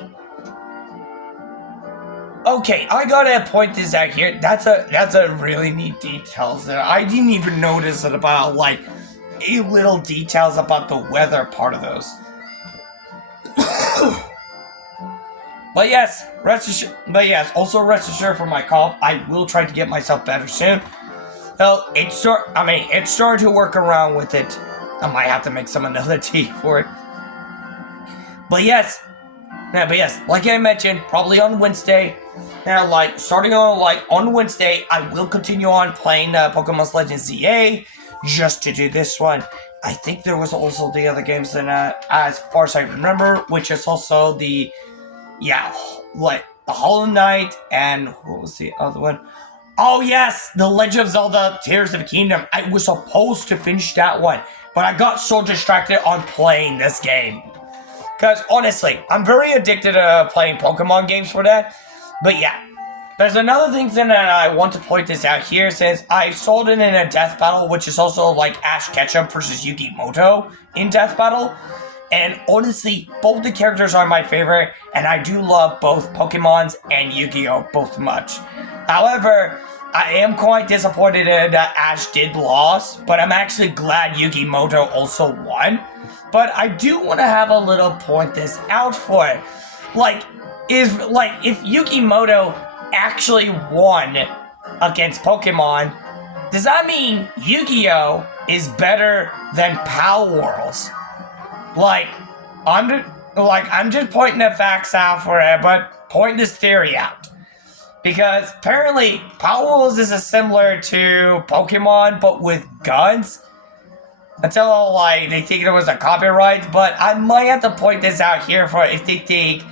Okay, I gotta point this out here. That's a really neat detail that I didn't even notice it about, little details about the weather part of those. But yes, also rest assured for my cough, I will try to get myself better soon. Well, it's starting to work around with it. I might have to make some another tea for it. But yes, like I mentioned, probably on Wednesday. Now, starting on Wednesday, I will continue on playing Pokémon Legend Z-A. Just to do this one. I think there was also the other games that, as far as I remember, which is also the Hollow Knight, and what was the other one? Oh yes, The Legend of Zelda Tears of the Kingdom. I was supposed to finish that one, but I got so distracted on playing this game. Because honestly, I'm very addicted to playing Pokemon games for that. But yeah, there's another thing that I want to point this out here, since I saw it in a death battle, which is also like Ash Ketchum versus Yukimoto in death battle. And honestly, both the characters are my favorite, and I do love both Pokemons and Yu-Gi-Oh! Both much. However, I am quite disappointed that Ash did lose, but I'm actually glad Yukimoto also won. But I do want to have a little point this out for it. If Yukimoto actually won against Pokemon, does that mean Yu-Gi-Oh! Is better than Power Worlds? I'm just pointing the facts out for it, but point this theory out. Because apparently Power Worlds is similar to Pokemon, but with guns. Until they think it was a copyright, but I might have to point this out here for if they think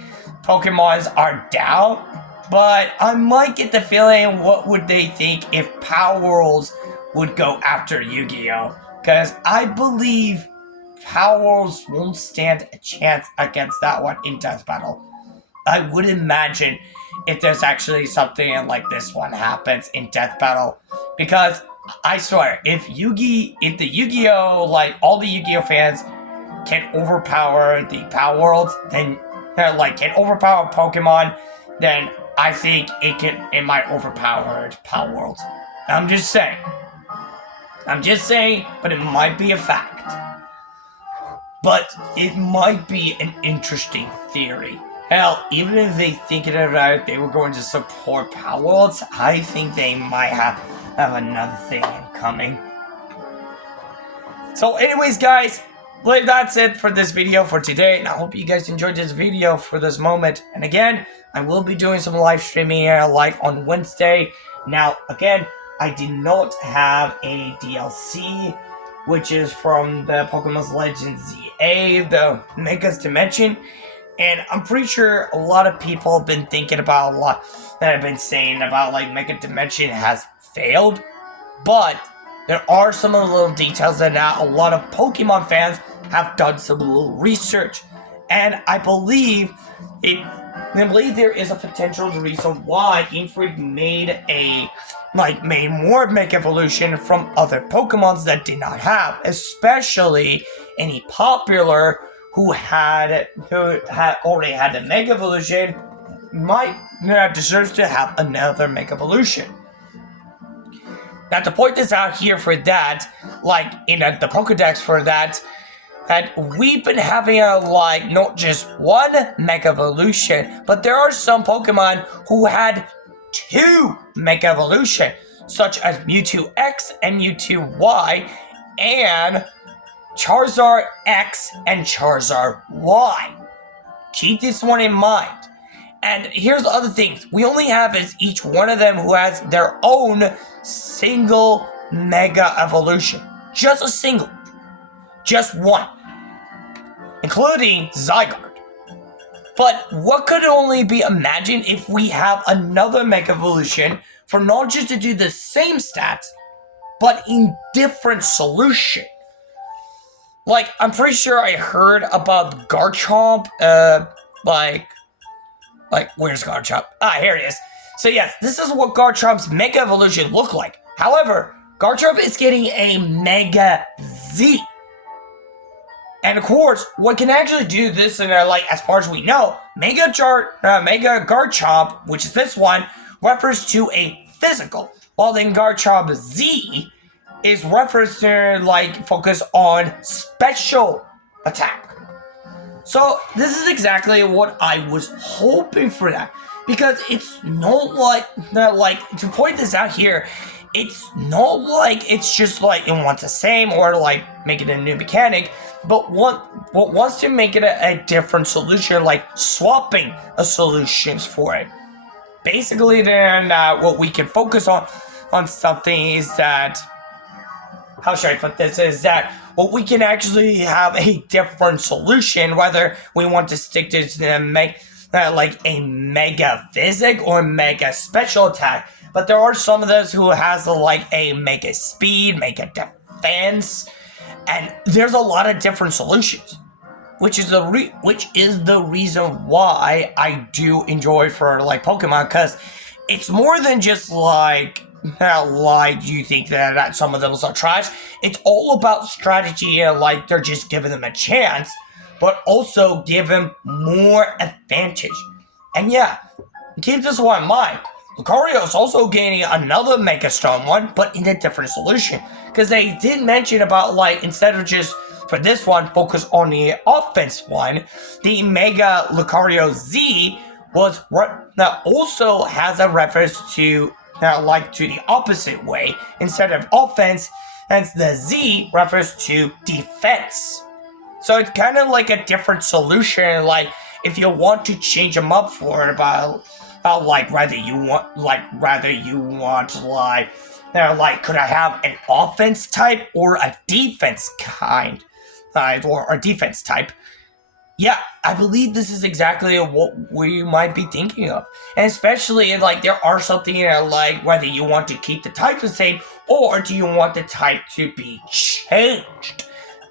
Pokemons are down. But I might get the feeling, what would they think if Power Worlds would go after Yu-Gi-Oh? Because I believe Power Worlds won't stand a chance against that one in death battle. I would imagine if there's actually something like this one happens in death battle, because I swear, if the Yu-Gi-Oh, all the Yu-Gi-Oh fans can overpower the Power Worlds, then can overpower Pokemon, then I think it might overpower Power Worlds. I'm just saying, but it might be a fact. But it might be an interesting theory. Hell, even if they think about it, they were going to support Power Worlds, I think they might have another thing coming. So anyways, guys, that's it for this video for today, and I hope you guys enjoyed this video for this moment. And again, I will be doing some live streaming here, on Wednesday. Now, again, I did not have a DLC, which is from the Pokémon Legend Z-A, the Mega's Dimension. And I'm pretty sure a lot of people have been thinking about a lot that I've been saying about Mega Dimension has failed. But there are some of the little details that now a lot of Pokemon fans have done some little research. And I believe there is a potential reason why Game Freak made more Mega Evolution from other Pokemons that did not have, especially any popular who had already had the Mega Evolution deserves to have another Mega Evolution. Now, to point this out here for that, in the Pokedex for that, and we've been having not just one Mega Evolution, but there are some Pokemon who had 2 Mega Evolution, such as Mewtwo X and Mewtwo Y, and Charizard X and Charizard Y. Keep this one in mind. And here's the other things. We only have is each one of them who has their own single Mega Evolution. Just a single. Just one. Including Zygarde. But what could only be imagined if we have another Mega Evolution for not just to do the same stats, but in different solution. I'm pretty sure I heard about Garchomp, where's Garchomp? Here it is. So yes, this is what Garchomp's Mega Evolution looked like. However, Garchomp is getting a Mega Z. And of course, what can actually do this, and as far as we know, Mega Garchomp, which is this one, refers to a physical, while then Garchomp Z is referenced to focus on special attack. So this is exactly what I was hoping for that, because it's not to point this out here, it's not it's just it wants the same or make it a new mechanic, but what wants to make it a different solution, swapping a solutions for it. Basically, then what we can focus on something is that, how should I put this, is that we can actually have a different solution, whether we want to stick to a Mega Physic or Mega Special Attack. but there are some of those who has like a Mega Speed, Mega Defense, and there's a lot of different solutions, which is the reason why I do enjoy for like Pokemon, because it's more than just like you think that some of those are trash. It's all about strategy, and like they're just giving them a chance, but also give them more advantage. And yeah, keep this one in mind. Lucario is also gaining another Mega Stone one, but in a different solution. Because they did mention about like instead of just for this one focus on the offense one, the Mega Lucario Z was that also has a reference to to the opposite way. Instead of offense, and the Z refers to defense. So it's kind of like a different solution. Like if you want to change them up for it, about rather you want could I have an offense type or a defense kind, or a defense type? Yeah, I believe this is exactly what we might be thinking of. And especially like there are something like whether you want to keep the type the same or do you want the type to be changed.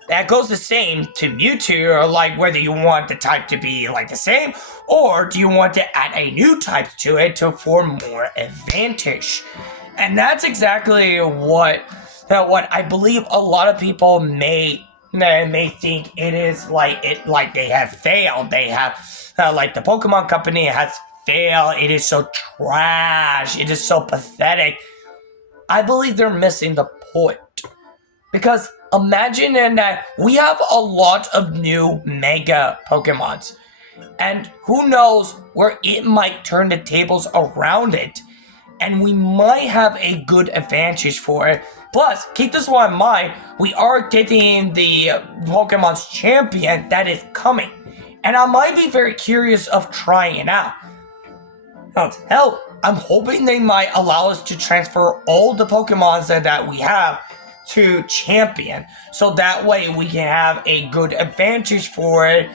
That goes the same to Mewtwo, or like whether you want the type to be like the same or do you want to add a new type to it for more advantage. And that's exactly what I believe a lot of people may think it is like they have failed. They have like the Pokemon Company has failed. It is so trash. It is so pathetic. I believe they're missing the point. Because imagine that we have a lot of new Mega Pokemons. And who knows where it might turn the tables around it. And we might have a good advantage for it. Plus, keep this one in mind, we are getting the Pokemon's champion that is coming. And I might be very curious of trying it out. Hell, I'm hoping they might allow us to transfer all the Pokemons that we have to champion. So that way we can have a good advantage for it.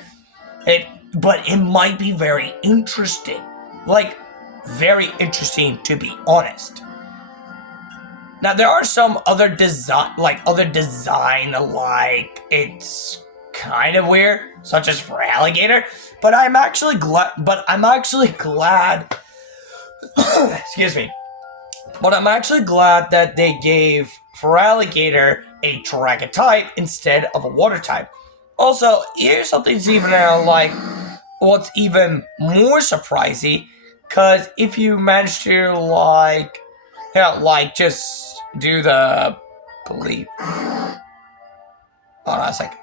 But it might be very interesting. Like, very interesting to be honest. Now there are some other design, like it's kind of weird, such as for Alligator. But I'm actually glad. Excuse me. But I'm actually glad that they gave for Alligator a Dragon type instead of a Water type. Also, here's something that's even what's even more surprising. Because if you manage to just do the believe. Hold on a second.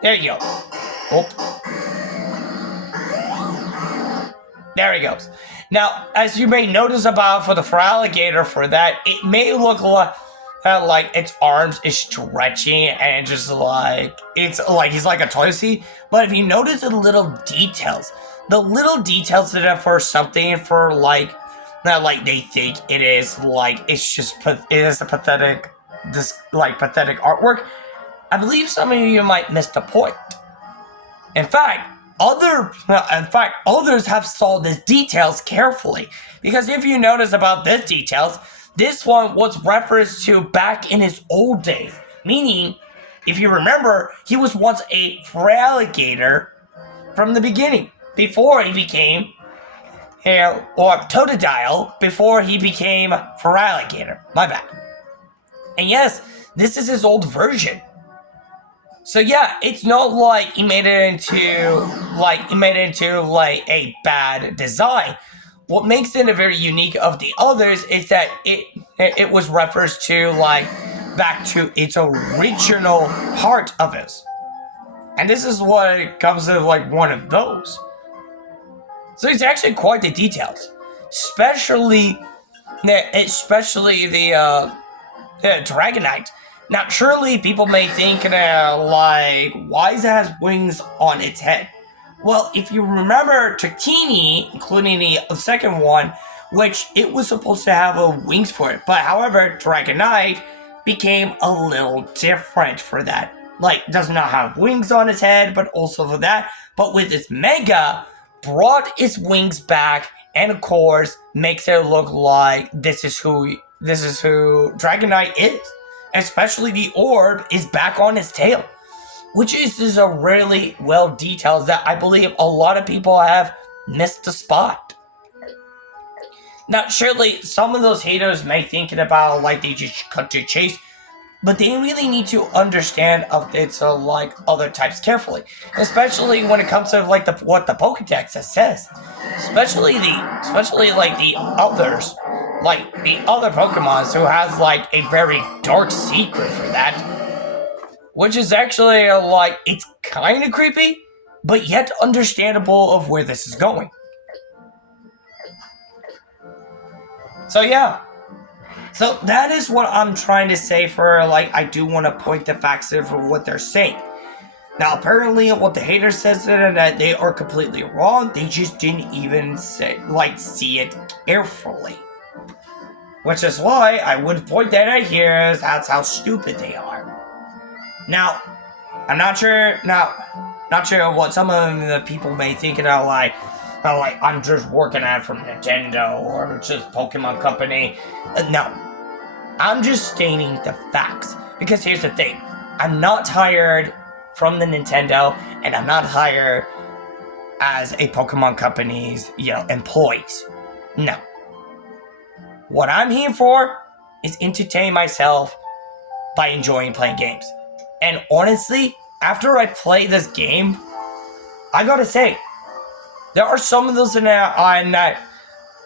There you go. Oh. There he goes. Now, as you may notice about for the Alligator, for that, it may look like its arms is stretching and just like it's like he's like a toy seat. But if you notice the little details that are for something for they think it is it is a pathetic pathetic artwork. I believe some of you might miss the point. In fact, others have saw these details carefully, because if you notice about these details, this one was referenced to back in his old days. Meaning, if you remember, he was once a Alligator from the beginning, before he became, or Totodile, before he became Alligator. My bad. And yes, this is his old version. So yeah, it's not like he made it into a bad design. What makes it a very unique of the others is that it was referenced to back to its original part of it. And this is what it comes to one of those. So it's actually quite the details. Especially the Dragonite. Now, surely people may think why does it have wings on its head? Well, if you remember Tratini, including the second one, which it was supposed to have wings for it, but however, Dragonite became a little different for that. like, does not have wings on his head, but also for that. But with its Mega, brought its wings back, and of course, makes it look like this is who Dragonite is. Especially the orb is back on his tail, which is a really well detailed that I believe a lot of people have missed the spot. Now, surely some of those haters may thinking about like they just cut to chase, but they really need to understand updates of like other types carefully, especially when it comes to like what the Pokédex says, especially like the others, like the other Pokemons who has like a very dark secret for that, which is actually like it's kind of creepy, but yet understandable of where this is going. So yeah. So that is what I'm trying to say for, like, I do want to point the facts in for what they're saying. Now, apparently, what the hater says that they are completely wrong. They just didn't even see it carefully. Which is why I would point that out here, as that's how stupid they are. Now, I'm not sure what some of the people may think about, like, I'm just working at from Nintendo or just Pokemon Company. No. I'm just stating the facts. Because here's the thing. I'm not hired from the Nintendo, and I'm not hired as a Pokemon Company's, employees. No. What I'm here for is entertain myself by enjoying playing games. And honestly, after I play this game, I gotta say, there are some of those in there that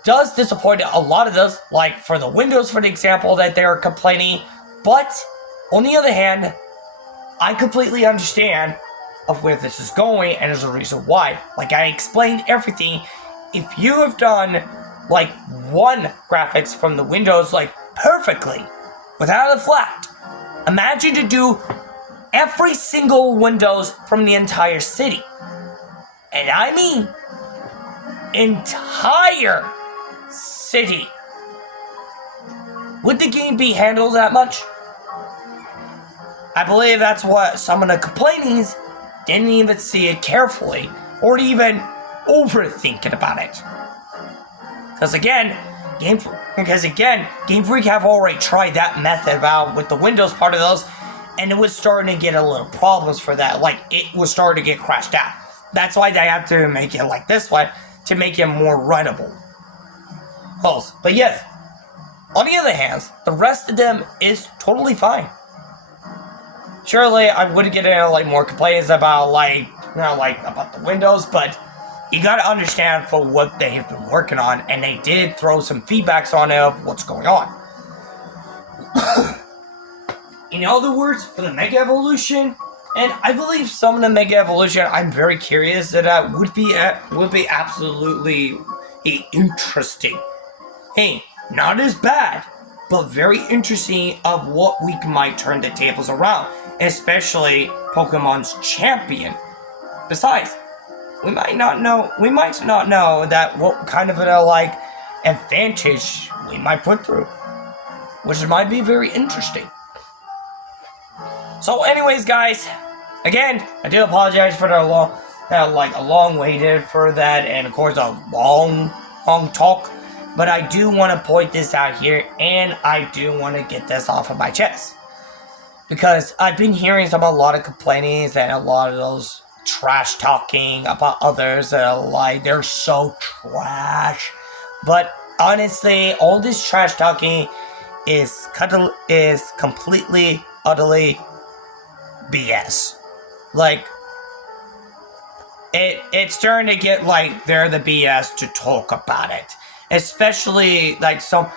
does disappoint a lot of those, like for the Windows, for the example, that they're complaining. But on the other hand, I completely understand of where this is going, and there's a reason why. Like I explained everything. If you have done like one graphics from the Windows like perfectly, without a flat, imagine to do every single Windows from the entire city. And I mean entire city. Would the game be handled that much? I believe that's what some of the complainings didn't even see it carefully or even overthinking about it. Because again, Game Freak have already tried that method out with the Windows part of those, and it was starting to get a little problems for that. Like it was starting to get crashed out. That's why they have to make it like this one to make it more runnable. But yes, on the other hand, the rest of them is totally fine. Surely I would get like more complaints about about the Windows, but you gotta understand for what they have been working on, and they did throw some feedbacks on it of what's going on. In other words, for the Mega Evolution, and I believe some of the Mega Evolution, I'm very curious that would be absolutely interesting. Hey, not as bad, but very interesting of what we might turn the tables around, especially Pokemon's champion. Besides, we might not know that what kind of advantage we might put through, which might be very interesting. So anyways, guys, again, I do apologize for the long waited for that, and of course a long talk, but I do want to point this out here, and I do want to get this off of my chest. Because I've been hearing a lot of complainings and a lot of those trash talking about others that are like, they're so trash. But honestly, all this trash talking is completely, utterly BS. Like, it's starting to get like they're the BS to talk about it. Especially like some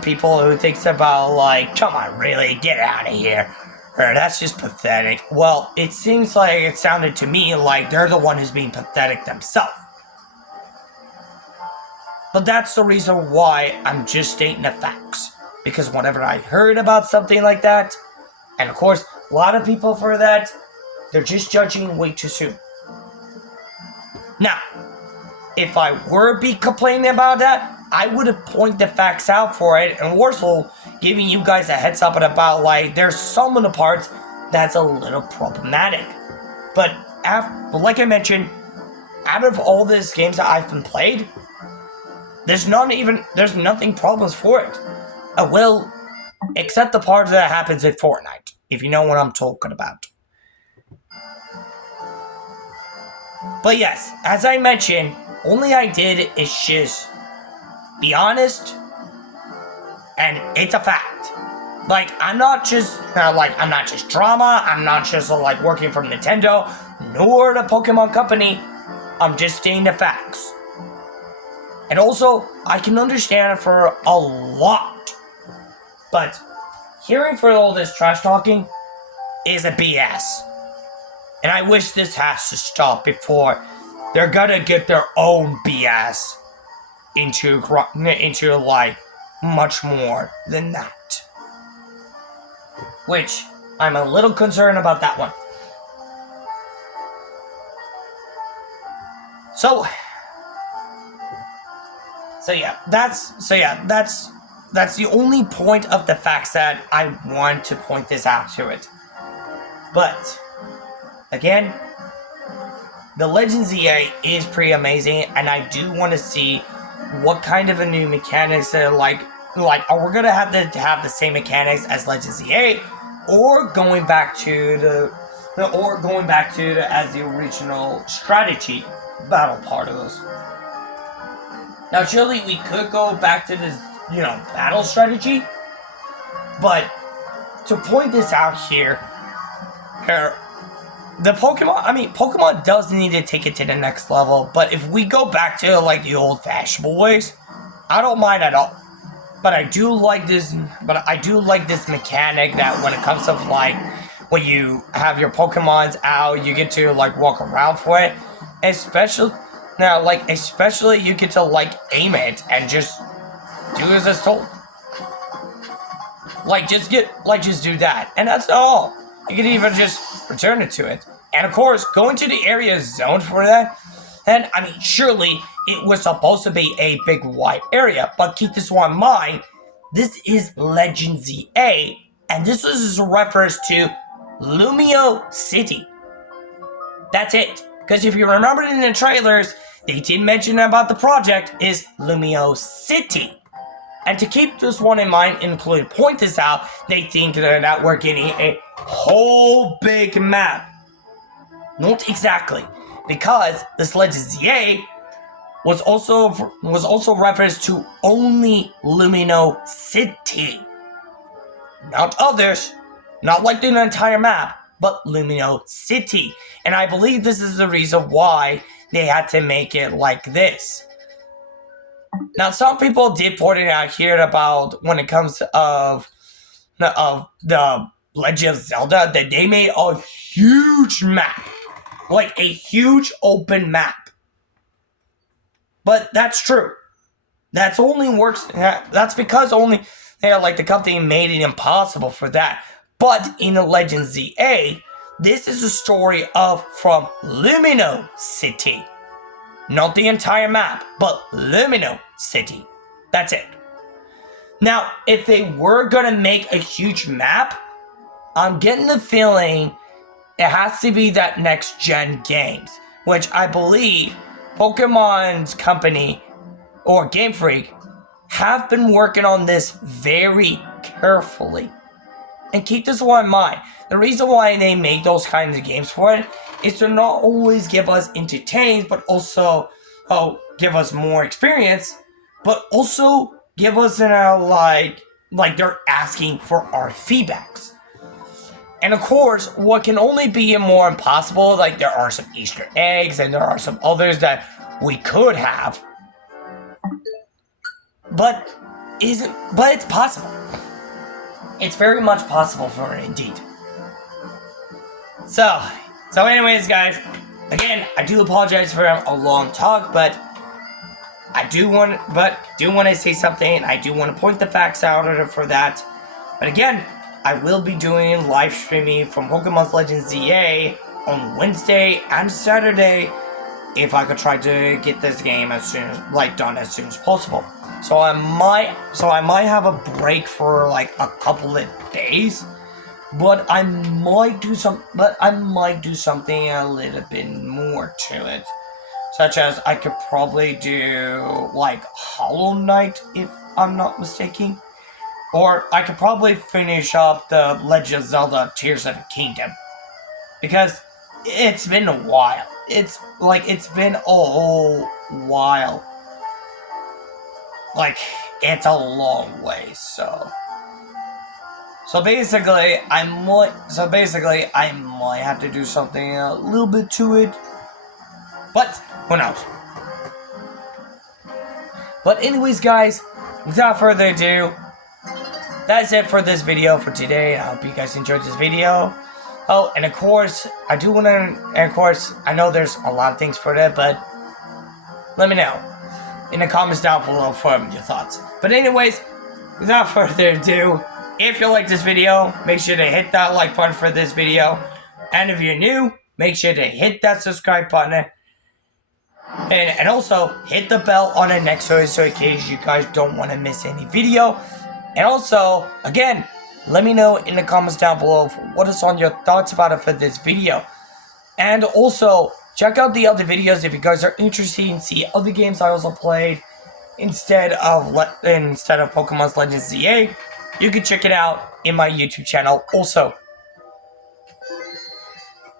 people who thinks about like, come on, really, get out of here. Or that's just pathetic. Well, it seems like it sounded to me like they're the one who's being pathetic themselves. But that's the reason why I'm just stating the facts. Because whenever I heard about something like that, and of course, a lot of people for that, they're just judging way too soon. Now, if I were to be complaining about that, I would have pointed the facts out for it, and also giving you guys a heads up about like there's some of the parts that's a little problematic. But like I mentioned, out of all these games that I've been played, there's nothing problems for it. Well, except the part that happens in Fortnite, if you know what I'm talking about. But yes, as I mentioned, only I did is just be honest, and it's a fact. Like, I'm not just drama, I'm not just working for Nintendo, nor the Pokemon Company, I'm just stating the facts. And also, I can understand it for a lot, but hearing for all this trash talking is a BS. And I wish this has to stop before they're gonna get their own BS into much more than that. Which, I'm a little concerned about that one. So yeah, that's the only point of the facts that I want to point this out to it. But again, the Legend Z-A is pretty amazing, and I do want to see what kind of a new mechanics that are we gonna have the same mechanics as Legend Z-A, or going back to as the original strategy battle part of this. Now, surely we could go back to this, battle strategy, but to point this out here, the Pokemon does need to take it to the next level, but if we go back to, the old-fashioned ways, I don't mind at all. But I do like this mechanic that when it comes to, when you have your Pokemons out, you get to, walk around for it, especially you get to, aim it and just do as it's told. Just do that. And that's not all. You can even just return it to it. And of course, going to the area zoned for that, and surely it was supposed to be a big wide area, but keep this one in mind, this is Legend Z-A, and this is a reference to Lumio City. That's it. Because if you remember in the trailers, they did mention about the project is Lumio City. And to keep this one in mind and point this out, they think that we're getting a whole big map. Not exactly, because this Legend Z-A was also referenced to only Lumino City. Not others, not the entire map, but Lumino City. And I believe this is the reason why they had to make it like this. Now, some people did point it out here about when it comes of the Legend of Zelda, that they made a huge map. A huge open map. But that's true. That's because only the company made it impossible for that. But in the Legend Z-A, this is a story from Lumino City. Not the entire map, but Lumino City. That's it. Now, if they were gonna make a huge map, I'm getting the feeling it has to be that next gen games, which I believe Pokemon's company or Game Freak have been working on this very carefully. And keep this one in mind. The reason why they make those kinds of games for it is to not always give us entertainment, but also give us more experience, but also give us they're asking for our feedbacks. And of course, what can only be more impossible, there are some Easter eggs and there are some others that we could have, but it's possible. It's very much possible for it, indeed. So anyways, guys, again, I do apologize for a long talk, but I do want to say something. I do want to point the facts out for that. But again, I will be doing live streaming from Pokémon Legend Z-A on Wednesday and Saturday if I could try to get this game done as soon as possible. So I might have a break for a couple of days, but I might do something a little bit more to it. Such as I could probably do like Hollow Knight if I'm not mistaken. Or I could probably finish up the Legend of Zelda Tears of the Kingdom. Because it's been a while. It's been a whole while. Like, it's a long way, so. So basically, I might have to do something a little bit to it. But, who knows? But anyways, guys, without further ado, that's it for this video for today. I hope you guys enjoyed this video. Oh, and of course, I know there's a lot of things for that, but let me know in the comments down below for your thoughts. But anyways, without further ado, if you like this video, make sure to hit that like button for this video. And if you're new, make sure to hit that subscribe button. And also, hit the bell on the next one so in case you guys don't want to miss any video. And also, again, let me know in the comments down below what is on your thoughts about it for this video. And also, check out the other videos if you guys are interested in see other games I also played instead of Pokémon Legend Z-A. You can check it out in my YouTube channel also.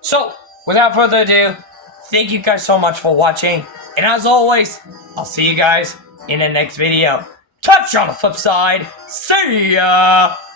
So, without further ado, thank you guys so much for watching. And as always, I'll see you guys in the next video. Catch you on the flip side. See ya!